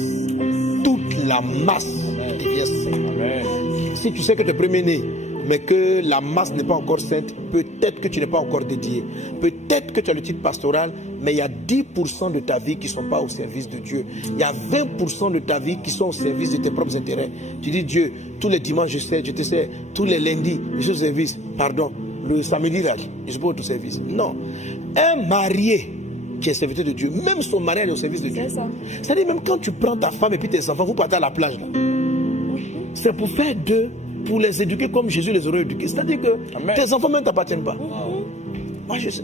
devient sainte. Si tu sais que tu es premier-né, mais que la masse n'est pas encore sainte, peut-être que tu n'es pas encore dédié. Peut-être que tu as le titre pastoral, mais il y a 10% de ta vie qui ne sont pas au service de Dieu. Il y a 20% de ta vie qui sont au service de tes propres intérêts. Tu dis, Dieu, tous les dimanches, je te sais, tous les lundis, je suis au service. Pardon, le samedi, là, je suis pas au service. Non. Un marié qui est serviteur de Dieu, même son mari est au service de Dieu. C'est-à-dire, même quand tu prends ta femme et puis tes enfants, vous partez à la plage, là. C'est pour faire d'eux, pour les éduquer comme Jésus les aurait éduqués. C'est-à-dire que tes enfants même ne t'appartiennent pas. Moi, je sais.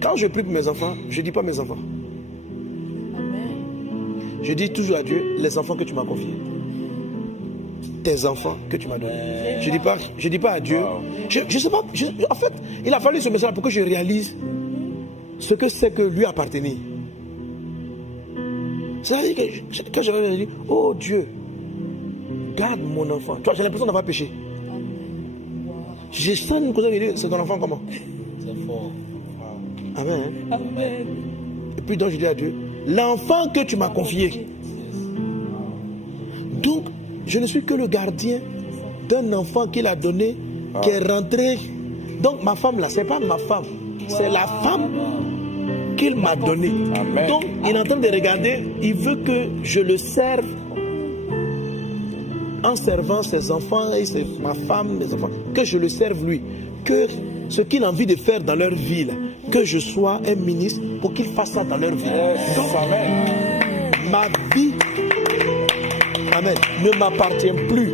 Quand je prie pour mes enfants, je ne dis pas mes enfants. Je dis toujours à Dieu, les enfants que tu m'as confiés. Tes enfants que tu m'as donnés. Je dis pas à Dieu. Je sais pas. En fait, il a fallu ce message pour que je réalise ce que c'est que lui appartenir. C'est-à-dire que quand j'avais dit, oh Dieu, garde mon enfant. Toi, j'ai l'impression d'avoir péché. Je sens une cosa qui dit, c'est ton enfant comment? C'est fort. Amen. Amen. Et puis donc je dis à Dieu, l'enfant que tu m'as confié. Donc, je ne suis que le gardien d'un enfant qu'il a donné, qui est rentré. Donc ma femme là, c'est pas ma femme, c'est la femme qu'il m'a donnée. Donc il est en train de regarder, il veut que je le serve en servant ses enfants et ma femme, mes enfants, que je le serve lui, que ce qu'il a envie de faire dans leur vie, là, que je sois un ministre pour qu'il fasse ça dans leur vie. Donc, ma vie, amen, ne m'appartient plus.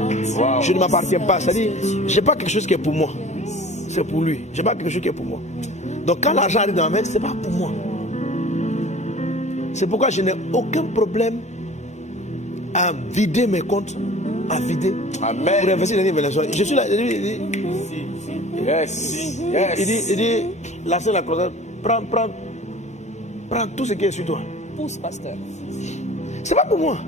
Je ne m'appartiens pas. C'est-à-dire, je n'ai pas quelque chose qui est pour moi. C'est pour lui. Je n'ai pas quelque chose qui est pour moi. Donc quand l'argent arrive dans ma main, ce n'est pas pour moi. C'est pourquoi je n'ai aucun problème à vider mes comptes, à vider, Amen. pour investir dans les Venezuela. Je suis là, il dit, il dit, la seule chose, prends tout ce qui est sur toi. Pousse, pasteur. C'est pas pour moi.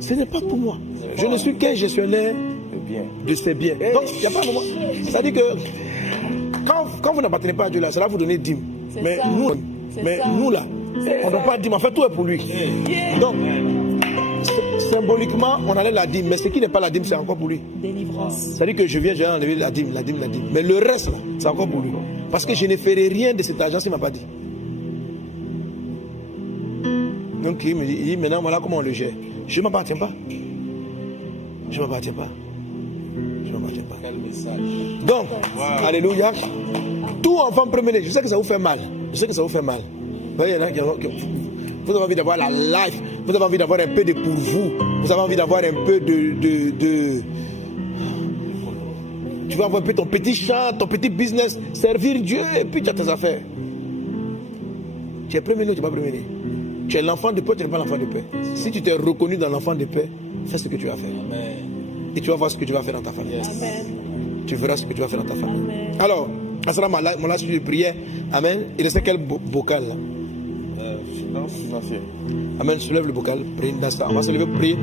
Ce n'est pas pour moi. Je ne suis qu'un gestionnaire de ces biens. Donc, il n'y a pas de moi. C'est-à-dire que quand vous n'appartenez pas à Dieu, là, ça va vous donner dîme. Mais nous, là, on ne donne pas de dîme. En fait, tout est pour lui. Donc, symboliquement, on enlève la dîme. Mais ce qui n'est pas la dîme, c'est encore pour lui. Délivrance. C'est-à-dire que je viens, j'ai enlevé la dîme. Mais le reste, là, c'est encore pour lui. Parce que je ne ferai rien de cet argent s'il ne m'a pas dit. Donc, il me dit, maintenant, voilà comment on le gère. Je ne m'appartiens pas. Je ne m'appartiens pas. Je ne m'appartiens pas. Quel message. Donc, alléluia. Tout enfant premier-né, je sais que ça vous fait mal. Je sais que ça vous fait mal. Vous voyez, il y en a vous avez envie d'avoir la life. Vous avez envie d'avoir un peu de pour vous. Vous avez envie d'avoir un peu de tu vas avoir un peu ton petit champ, ton petit business, servir Dieu, et puis tu as tes affaires. Tu es premier-né ou tu n'es pas premier-né. Tu es l'enfant de paix ou tu n'es pas l'enfant de paix. Si tu t'es reconnu dans l'enfant de paix, fais ce que tu vas faire. Et tu vas voir ce que tu vas faire dans ta famille. Tu verras ce que tu vas faire dans ta famille. Alors, mon last de prière, Amen. Il restait quel bocal là? Finance financière. Amen, soulève le bocal. On va se lever pour prier.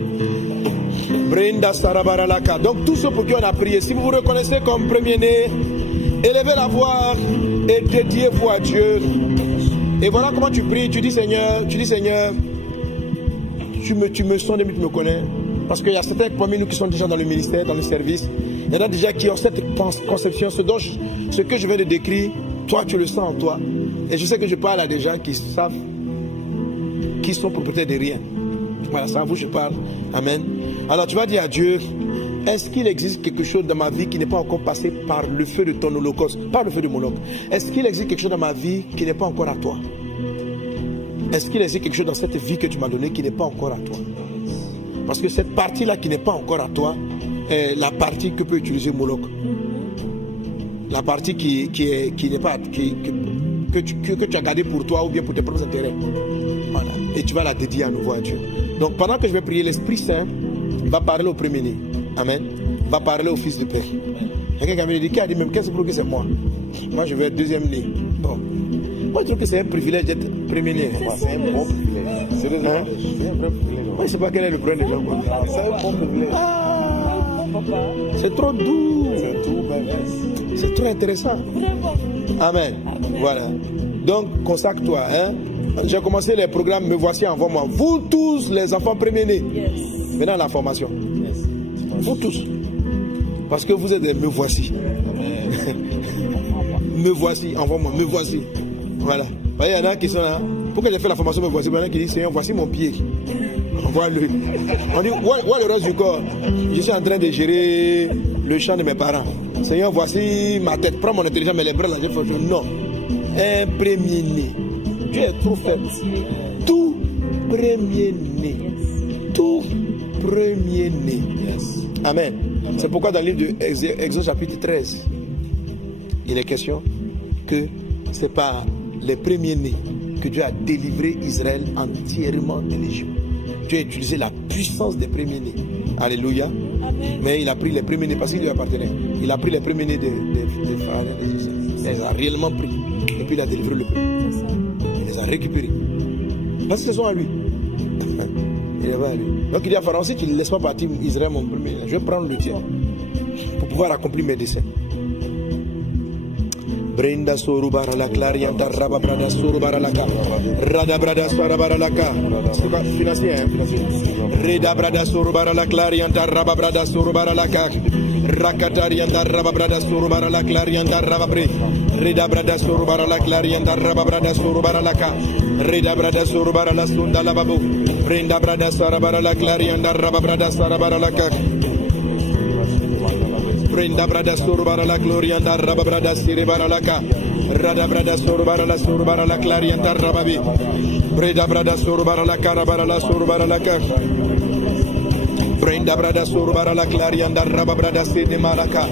Donc, tous ceux pour qui on a prié, si vous vous reconnaissez comme premier-né, élevez la voix et dédiez-vous à Dieu. Et voilà comment tu pries. Tu dis Seigneur, tu me sondes et tu me connais. Parce qu'il y a certains parmi nous qui sont déjà dans le ministère, dans le service. Il y en a déjà qui ont cette conception, ce que je viens de décrire, toi tu le sens en toi. Et je sais que je parle à des gens qui savent, qui sont propriétaires de rien. Voilà, c'est à vous que je parle. Amen. Alors tu vas dire à Dieu, est-ce qu'il existe quelque chose dans ma vie qui n'est pas encore passé par le feu de ton holocauste, par le feu de Moloch? Est-ce qu'il existe quelque chose dans ma vie qui n'est pas encore à toi? Est-ce qu'il existe quelque chose dans cette vie que tu m'as donnée qui n'est pas encore à toi? Parce que cette partie-là qui n'est pas encore à toi est la partie que peut utiliser Moloch. La partie que tu as gardée pour toi ou bien pour tes propres intérêts. Voilà. Et tu vas la dédier à nouveau à Dieu. Donc pendant que je vais prier, l'Esprit Saint va parler au premier-né. Amen. Va parler au fils de père. Il y a quelqu'un qui me dit, qui a dit même, qu'est-ce que c'est moi? Moi je vais être deuxième-né. Bon. Moi je trouve que c'est un privilège d'être premier-né. C'est un bon privilège. C'est un vrai privilège. Moi je ne sais pas quel est le problème des gens. C'est un bon privilège. C'est trop doux. C'est tout, C'est trop intéressant. Amen. Voilà. Donc, consacre-toi. Hein? J'ai commencé les programmes, me voici, envoie-moi. Vous tous, les enfants premiers-nés. Maintenant, la formation. Vous tous. Parce que vous êtes des me voici. Me voici, envoie-moi, me voici. Voilà. Il y en a qui sont là. Pourquoi j'ai fait la formation me voici? Il y en a qui disent, Seigneur, voici mon pied. Envoie-le. On dit, où est le reste du corps? Je suis en train de gérer le champ de mes parents. Seigneur, voici ma tête. Prends mon intelligence, mais les bras là, je fais non. Un premier-né. Dieu est trop faible. Tout premier-né. Tout premier-né. Amen. C'est pourquoi dans le livre de Exode chapitre 13, il est question que c'est par les premiers-nés que Dieu a délivré Israël entièrement de l'Égypte. Dieu a utilisé la puissance des premiers-nés. Alléluia. Amen. Mais il a pris les premiers-nés parce qu'il lui appartenait. Il a pris les premiers-nés des Pharaons. Il les a réellement pris. Et puis il a délivré le peuple. Il les a récupérés. Parce qu'ils sont à lui. Il est à lui. Donc il dit à Pharaon, si tu ne laisses pas partir Israël, mon premier, je vais prendre le tien pour pouvoir accomplir mes desseins. Brenda Sorubara la Clarianta Rababrada Sorubara la Ka Rada Brada Sorubara la Ka. C'est pas financier, hein? Reda Brada Sorubara la Clarianta Rababrada Sorubara la Ka Rakatarianta Rababrada Sorubara la Clarianta Rababre Reda Brada Sorubara la Clarianta Rababrada Sorubara la Ka Reda Brada Sorubara la Sunda la Babu Brenda Brada Sarabara la Clarianta Rababrada Sarabara la Ka Brenda brada sorbara la glorianda rababrada sirebara la ka rada brada sorbara la clarianda rababi Brenda brada sorbara la carabara la sorbara la ka Brenda brada sorbara la clarianda rababrada sinemaraka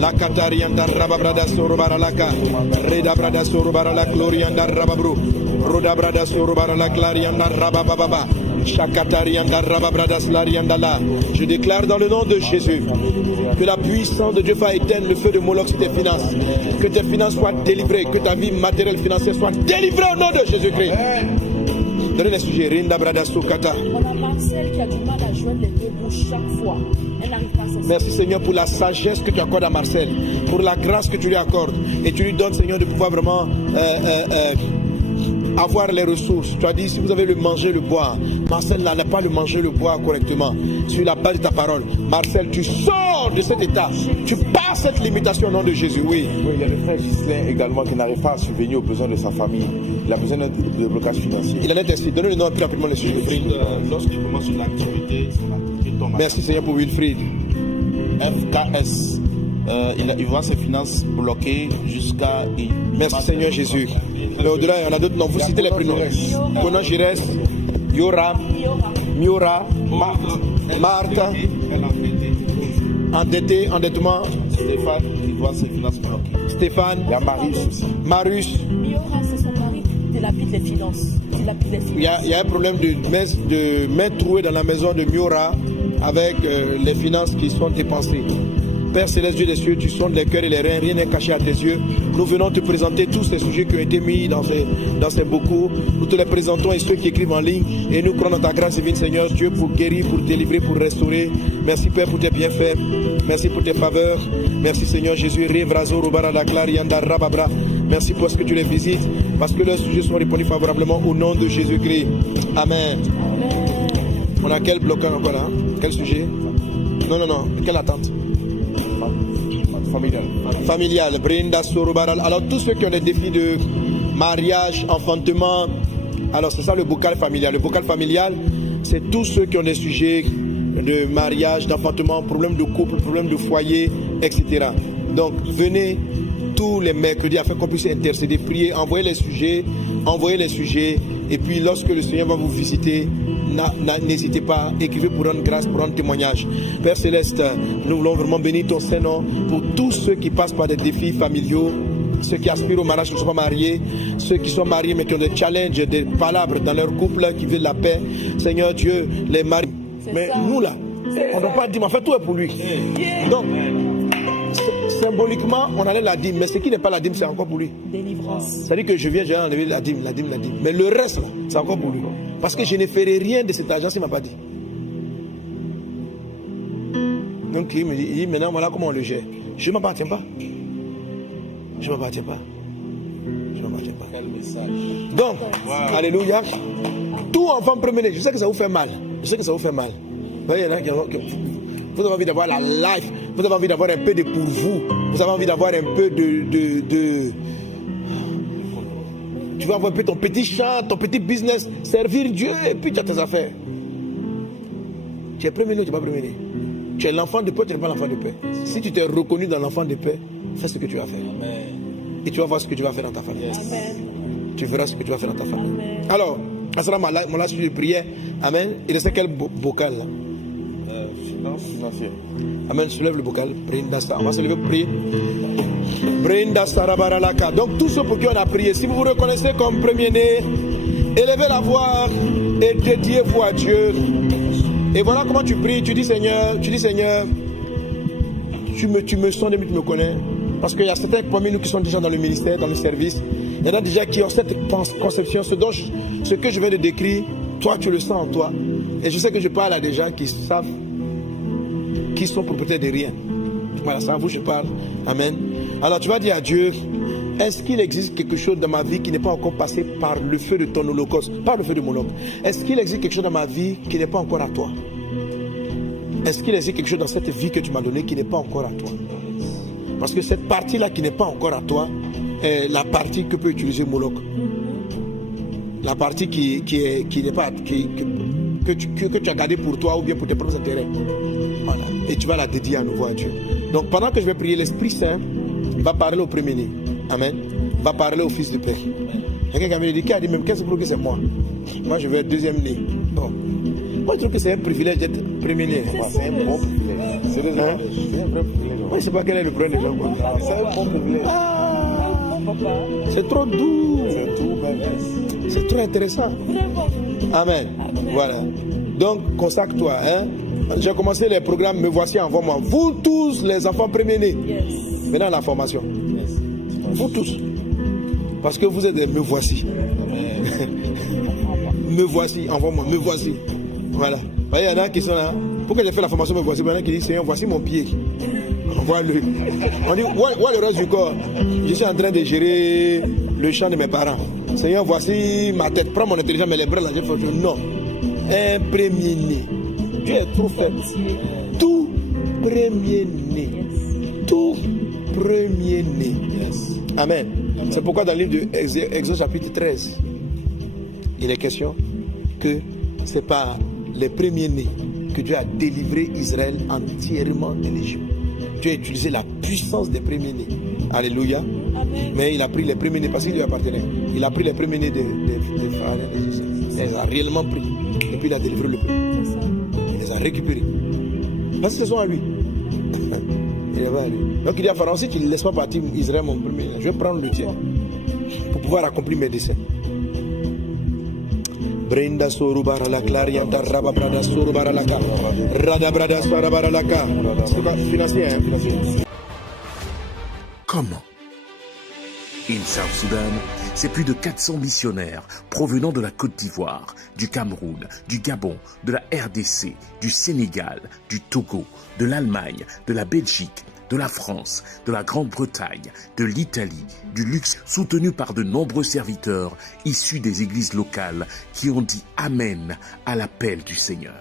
la catarianda rababrada sorbara la ka reda brada sorbara la glorianda rababru roda brada sorbara la clarianda rabababa Je déclare dans le nom de Jésus que la puissance de Dieu va éteindre le feu de Moloch sur tes finances. Que tes finances soient délivrées, que ta vie matérielle financière soit délivrée au nom de Jésus-Christ. Donnez les sujets. Rinda Brada Sukata. Marcel qui a du mal à joindre les deux bouts chaque fois. Elle n'arrive pas à s'en Merci Seigneur pour la sagesse que tu accordes à Marcel, pour la grâce que tu lui accordes. Et tu lui donnes Seigneur de pouvoir vraiment avoir les ressources. Tu as dit si vous avez le manger, le boire. Marcel n'a pas le manger, le boire correctement. Sur la base de ta parole. Marcel, tu sors de cet état. Tu passes cette limitation au nom de Jésus. Oui. Il y a le frère Gislain également qui n'arrive pas à subvenir aux besoins de sa famille. Il a besoin de blocage financier. Il en est ainsi. Donnez le nom plus rapidement le sujet. Lorsqu'il commence une activité, son activité tombe. Merci Seigneur pour Wilfried. FKS. Il voit ses finances bloquées jusqu'à... Merci Seigneur Jésus. Mais au-delà, il y en a d'autres noms. Vous citez les prénoms. Conan Gires, Yoram, Miora, Martha, endetté, endettement. Stéphane, il voit ses finances bloquées. Stéphane, il y a Marius aussi. Marius. Miora, c'est son mari de dilapide les finances. Il y a un problème de main trouée dans la maison de Miora avec les finances qui sont dépensées. Père Céleste, Dieu des cieux, tu sondes les cœurs et les reins, rien n'est caché à tes yeux. Nous venons te présenter tous ces sujets qui ont été mis dans ces bocaux. Nous te les présentons et ceux qui écrivent en ligne. Et nous croyons dans ta grâce divine, Seigneur, Dieu, pour guérir, pour délivrer, pour restaurer. Merci, Père, pour tes bienfaits. Merci pour tes faveurs. Merci, Seigneur Jésus. Merci pour ce que tu les visites, parce que leurs sujets sont répondus favorablement au nom de Jésus-Christ. Amen. On a quel blocage encore là? Quel sujet? Non. Quelle attente? Familial. Brinda Sorobaral. Alors, tous ceux qui ont des défis de mariage, enfantement, alors c'est ça le bocal familial. Le bocal familial, c'est tous ceux qui ont des sujets de mariage, d'enfantement, problèmes de couple, problèmes de foyer, etc. Donc, venez tous les mercredis afin qu'on puisse intercéder, prier, envoyer les sujets. Et puis, lorsque le Seigneur va vous visiter, n'hésitez pas, écrivez pour rendre grâce, pour rendre témoignage. Père Céleste, nous voulons vraiment bénir ton Saint-Nom pour tous ceux qui passent par des défis familiaux, ceux qui aspirent au mariage, qui ne sont pas mariés, ceux qui sont mariés mais qui ont des challenges, des palabres dans leur couple, qui veulent la paix. Seigneur Dieu, les maris. Mais nous là, on ne doit pas dire, en fait, tout est pour lui. Donc, symboliquement, on allait la dîme, mais ce qui n'est pas la dîme, c'est encore pour lui. Délivrance. C'est-à-dire que je viens, j'ai enlevé la dîme. Mais le reste, là, c'est encore pour lui. Parce que je ne ferai rien de cet argent s'il ne m'a pas dit. Donc il me dit, maintenant voilà comment on le gère. Je ne m'appartiens pas. Quel message. Donc, alléluia. Tout enfant premier-né, je sais que ça vous fait mal. Vous voyez, il y en a qui vous avez envie d'avoir la life. Vous avez envie d'avoir un peu de pour vous. Vous avez envie d'avoir un peu de... Tu vas avoir un peu ton petit champ, ton petit business, servir Dieu et puis tu as tes affaires. Tu es premier-né, tu n'es pas premier-né. Tu es l'enfant de paix, tu n'es pas l'enfant de paix. Si tu t'es reconnu dans l'enfant de paix, fais ce que tu vas faire. Amen. Et tu vas voir ce que tu vas faire dans ta famille. Amen. Tu verras ce que tu vas faire dans ta famille. Amen. Alors, mon last sujet de prière. Amen. Il restait quel bocal là? Finance financière. Amen, soulève le bocal. On va se lever pour prier. Donc, tous ceux pour qui on a prié, si vous vous reconnaissez comme premier-né, élevez la voix et dédiez-vous à Dieu. Et voilà comment tu pries. Tu dis Seigneur, tu me sondes et tu me connais. Parce qu'il y a certains parmi nous qui sont déjà dans le ministère, dans le service. Il y en a déjà qui ont cette conception, ce que je viens de décrire. Toi, tu le sens en toi. Et je sais que je parle à des gens qui savent, qui sont propriétaires de rien. Voilà, c'est à vous que je parle. Amen. Alors tu vas dire à Dieu, est-ce qu'il existe quelque chose dans ma vie qui n'est pas encore passé par le feu de ton holocauste, par le feu de Moloch? Est-ce qu'il existe quelque chose dans ma vie qui n'est pas encore à toi? Est-ce qu'il existe quelque chose dans cette vie que tu m'as donnée qui n'est pas encore à toi? Parce que cette partie-là qui n'est pas encore à toi est la partie que peut utiliser Moloch. La partie que tu as gardée pour toi ou bien pour tes propres intérêts. Voilà. Et tu vas la dédier à nouveau à Dieu. Donc pendant que je vais prier, l'Esprit Saint va parler au premier-né. Amen. Va parler au fils de père. Il y a quelqu'un qui me dit, qui a dit même, qu'est-ce que c'est moi? Moi je vais être deuxième-né. Bon. Moi je trouve que c'est un privilège d'être premier-né. C'est un bon privilège. C'est un vrai privilège. Moi je ne sais pas quel est le problème des gens. C'est un bon privilège. C'est trop doux. C'est tout, même. C'est trop intéressant. Amen. Voilà. Donc, consacre-toi. Hein? J'ai commencé les programmes, me voici, envoie-moi. Vous tous, les enfants premiers-nés. Yes. Maintenant, la formation. Vous tous. Parce que vous êtes des me voici. Me voici, envoie-moi, me voici. Voilà. Vous voyez, il y en a qui sont là. Pourquoi j'ai fait la formation me voici? Il y en a qui disent, Seigneur, voici mon pied. Envoie-le. On dit, où est le reste du corps? Je suis en train de gérer le champ de mes parents. Seigneur, voici ma tête. Prends mon intelligence, mais les bras là, je fais non. Un premier-né. Dieu est trop faible. Tout premier-né. Tout premier-né. Amen. C'est pourquoi dans le livre de Exode chapitre 13, il est question que c'est par les premiers-nés que Dieu a délivré Israël entièrement de l'Égypte. Dieu a utilisé la puissance des premiers-nés. Alléluia. Amen. Mais il a pris les premiers-nés parce qu'il lui appartenait. Il a pris les premiers-nés des frères et des sœurs. Il les a réellement pris. Et puis il a délivré le peuple. Il les a récupérés. Parce que ce sont à lui. Il est à lui. Donc il dit à Pharaon, si tu ne laisses pas partir Israël, mon premier, je vais prendre le tien pour pouvoir accomplir mes desseins. Brinda soru barala claria da raba brada soru baralaka. Rada brada sara baralaka. C'est quoi financier hein? Comment? In South Sudan, c'est plus de 400 missionnaires provenant de la Côte d'Ivoire, du Cameroun, du Gabon, de la RDC, du Sénégal, du Togo, de l'Allemagne, de la Belgique, de la France, de la Grande-Bretagne, de l'Italie, du Luxe, soutenus par de nombreux serviteurs issus des églises locales qui ont dit Amen à l'appel du Seigneur.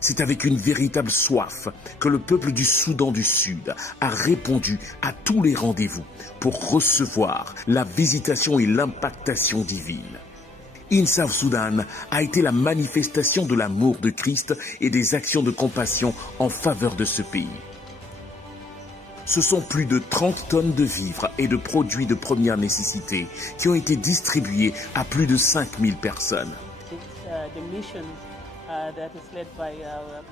C'est avec une véritable soif que le peuple du Soudan du Sud a répondu à tous les rendez-vous pour recevoir la visitation et l'impactation divine. In South Sudan a été la manifestation de l'amour de Christ et des actions de compassion en faveur de ce pays. Ce sont plus de 30 tonnes de vivres et de produits de première nécessité qui ont été distribués à plus de 5000 personnes. That is led by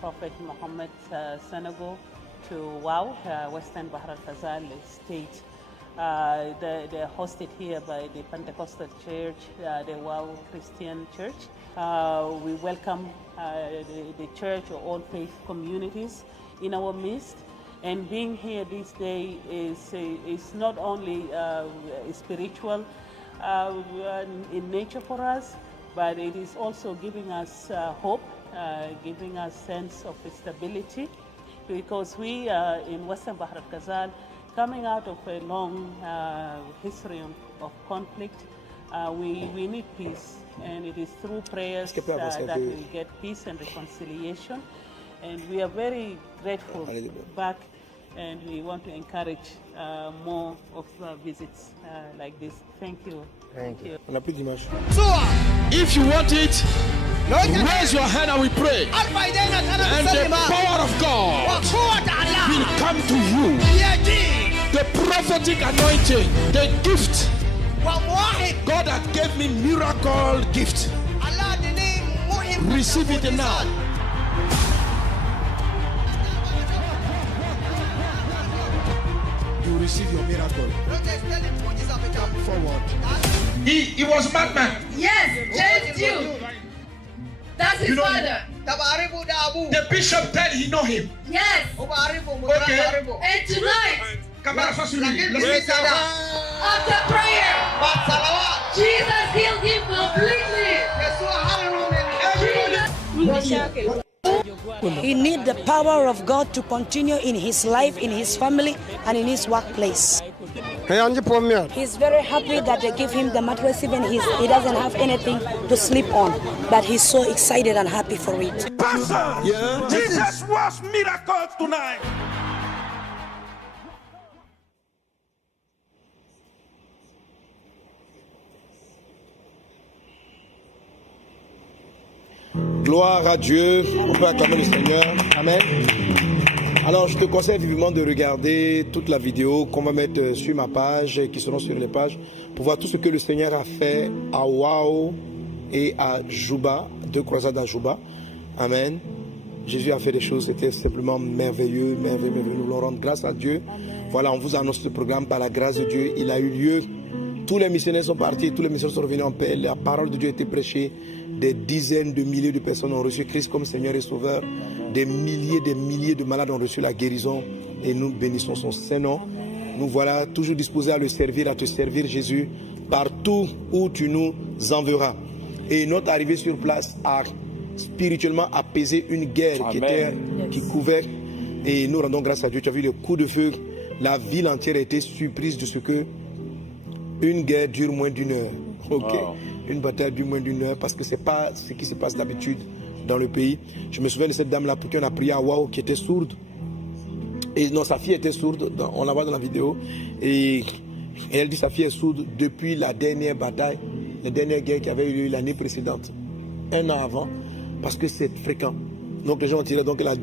Prophet Muhammad Senegal to WOW, Western Bahr al-Ghazal State. They're hosted here by the Pentecostal Church, the WOW Christian Church. We welcome the church or all faith communities in our midst. And being here this day is not only spiritual in nature for us, but it is also giving us hope, giving us sense of stability, because we in Western Bahr al-Ghazal, coming out of a long history of conflict, we need peace, and it is through prayers that we get peace and reconciliation. And we are very grateful back, and we want to encourage more of visits like this. Thank you. Thank you. On n'a plus d'image. If you want it, raise your hand and we pray. And the power of God will come to you. The prophetic anointing, the gift. God has gave me miracle gift. Receive it now. You receive your miracle. Come forward. He was madman. Yes, James you. That's his father. The bishop said he know him. Yes. Okay. And tonight, after prayer, Jesus healed him completely. He needs the power of God to continue in his life, in his family, and in his workplace. He's very happy that they give him the mattress, even he doesn't have anything to sleep on. But he's so excited and happy for it. Pastor, yeah. Jesus works miracles tonight. Gloire à Dieu. On peut acclamer le Seigneur. Amen. Alors, je te conseille vivement de regarder toute la vidéo qu'on va mettre sur ma page et qui seront sur les pages pour voir tout ce que le Seigneur a fait à Wao et à Juba, 2 croisades à Juba. Amen. Jésus a fait des choses, c'était simplement merveilleux, merveilleux, merveilleux. Nous voulons rendre grâce à Dieu. Voilà, on vous annonce ce programme par la grâce de Dieu. Il a eu lieu. Tous les missionnaires sont partis, tous les missionnaires sont revenus en paix. La parole de Dieu a été prêchée. Des dizaines de milliers de personnes ont reçu Christ comme Seigneur et Sauveur. Des milliers de malades ont reçu la guérison. Et nous bénissons son Saint-Nom. Nous voilà toujours disposés à le servir, à te servir, Jésus, partout où tu nous enverras. Et notre arrivée sur place a spirituellement apaisé une guerre qui couvait. Et nous rendons grâce à Dieu. Tu as vu le coup de feu. La ville entière a été surprise de ce que une guerre dure moins d'1 heure. Ok. Wow. Une bataille dure moins d'1 heure parce que c'est pas ce qui se passe d'habitude dans le pays. Je me souviens de cette dame-là pour qui on a prié à Wao qui était sourde. Et non, sa fille était sourde, on la voit dans la vidéo. Et elle dit que sa fille est sourde depuis la dernière bataille, la dernière guerre qui avait eu lieu l'année précédente, 1 an avant, parce que c'est fréquent. Donc les gens ont tiré, donc elle a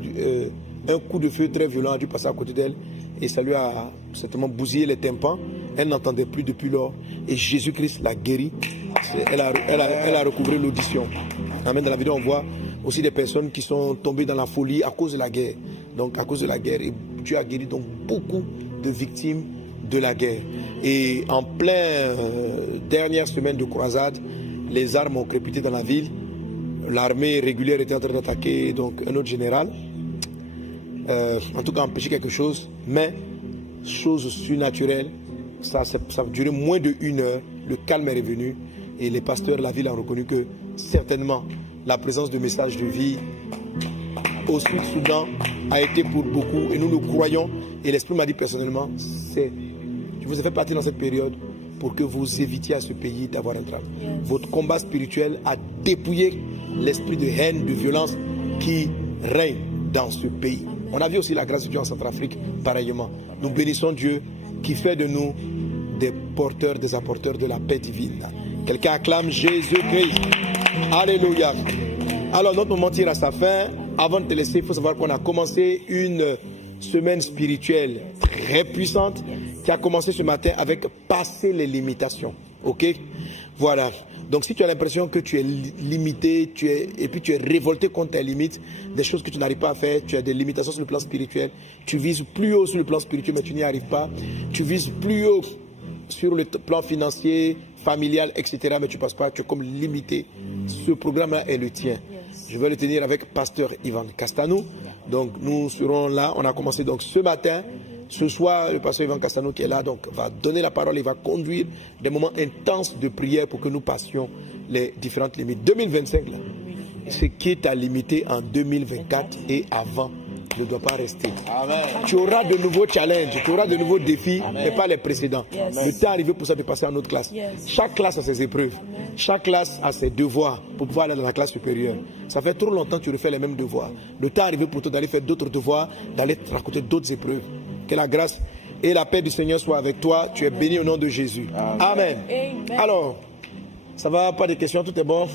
un coup de feu très violent a dû passer à côté d'elle. Et ça lui a certainement bousillé les tympans. Elle n'entendait plus depuis lors. Et Jésus-Christ l'a guérie. Elle a recouvré l'audition. Amen. Dans la vidéo, on voit aussi des personnes qui sont tombées dans la folie à cause de la guerre. Donc à cause de la guerre. Et Dieu a guéri donc beaucoup de victimes de la guerre. Et en pleine dernière semaine de croisade, les armes ont crépités dans la ville. L'armée régulière était en train d'attaquer donc un autre général. En tout cas, empêcher quelque chose. Mais, chose surnaturelle, ça a duré moins d'1 heure. Le calme est revenu. Et les pasteurs de la ville ont reconnu que certainement la présence de messages de vie au Sud-Soudan a été pour beaucoup. Et nous le croyons. Et l'Esprit m'a dit personnellement, je vous ai fait partir dans cette période pour que vous évitiez à ce pays d'avoir un drame. Votre combat spirituel a dépouillé l'esprit de haine, de violence qui règne dans ce pays. On a vu aussi la grâce de Dieu en Centrafrique, pareillement. Nous bénissons Dieu qui fait de nous des porteurs, des apporteurs de la paix divine. Quelqu'un acclame Jésus-Christ. Alléluia. Alors notre moment tire à sa fin. Avant de te laisser, il faut savoir qu'on a commencé une semaine spirituelle très puissante qui a commencé ce matin avec passer les limitations. Ok? Voilà. Donc si tu as l'impression que tu es limité, et puis tu es révolté contre tes limites, des choses que tu n'arrives pas à faire, tu as des limitations sur le plan spirituel, tu vises plus haut sur le plan spirituel mais tu n'y arrives pas, tu vises plus haut sur le plan financier, familial, etc. mais tu ne passes pas, tu es comme limité. Ce programme-là est le tien. Je vais le tenir avec Pasteur Ivan Castanou. Donc nous serons là, on a commencé donc ce matin. Ce soir, le pasteur Ivan Castanou qui est là, donc, va donner la parole, il va conduire des moments intenses de prière pour que nous passions les différentes limites. 2025, là, ce qui est à limiter en 2024 et avant ne doit pas rester. Amen. Tu auras de nouveaux challenges, tu auras de nouveaux défis, mais pas les précédents. Le temps est arrivé pour ça de passer à une autre classe. Chaque classe a ses épreuves, chaque classe a ses devoirs pour pouvoir aller dans la classe supérieure. Ça fait trop longtemps que tu refais les mêmes devoirs. Le temps est arrivé pour toi d'aller faire d'autres devoirs, d'aller te raconter d'autres épreuves. Que la grâce et la paix du Seigneur soient avec toi. Tu es béni au nom de Jésus. Amen. Alors, ça va, pas de questions, tout est bon?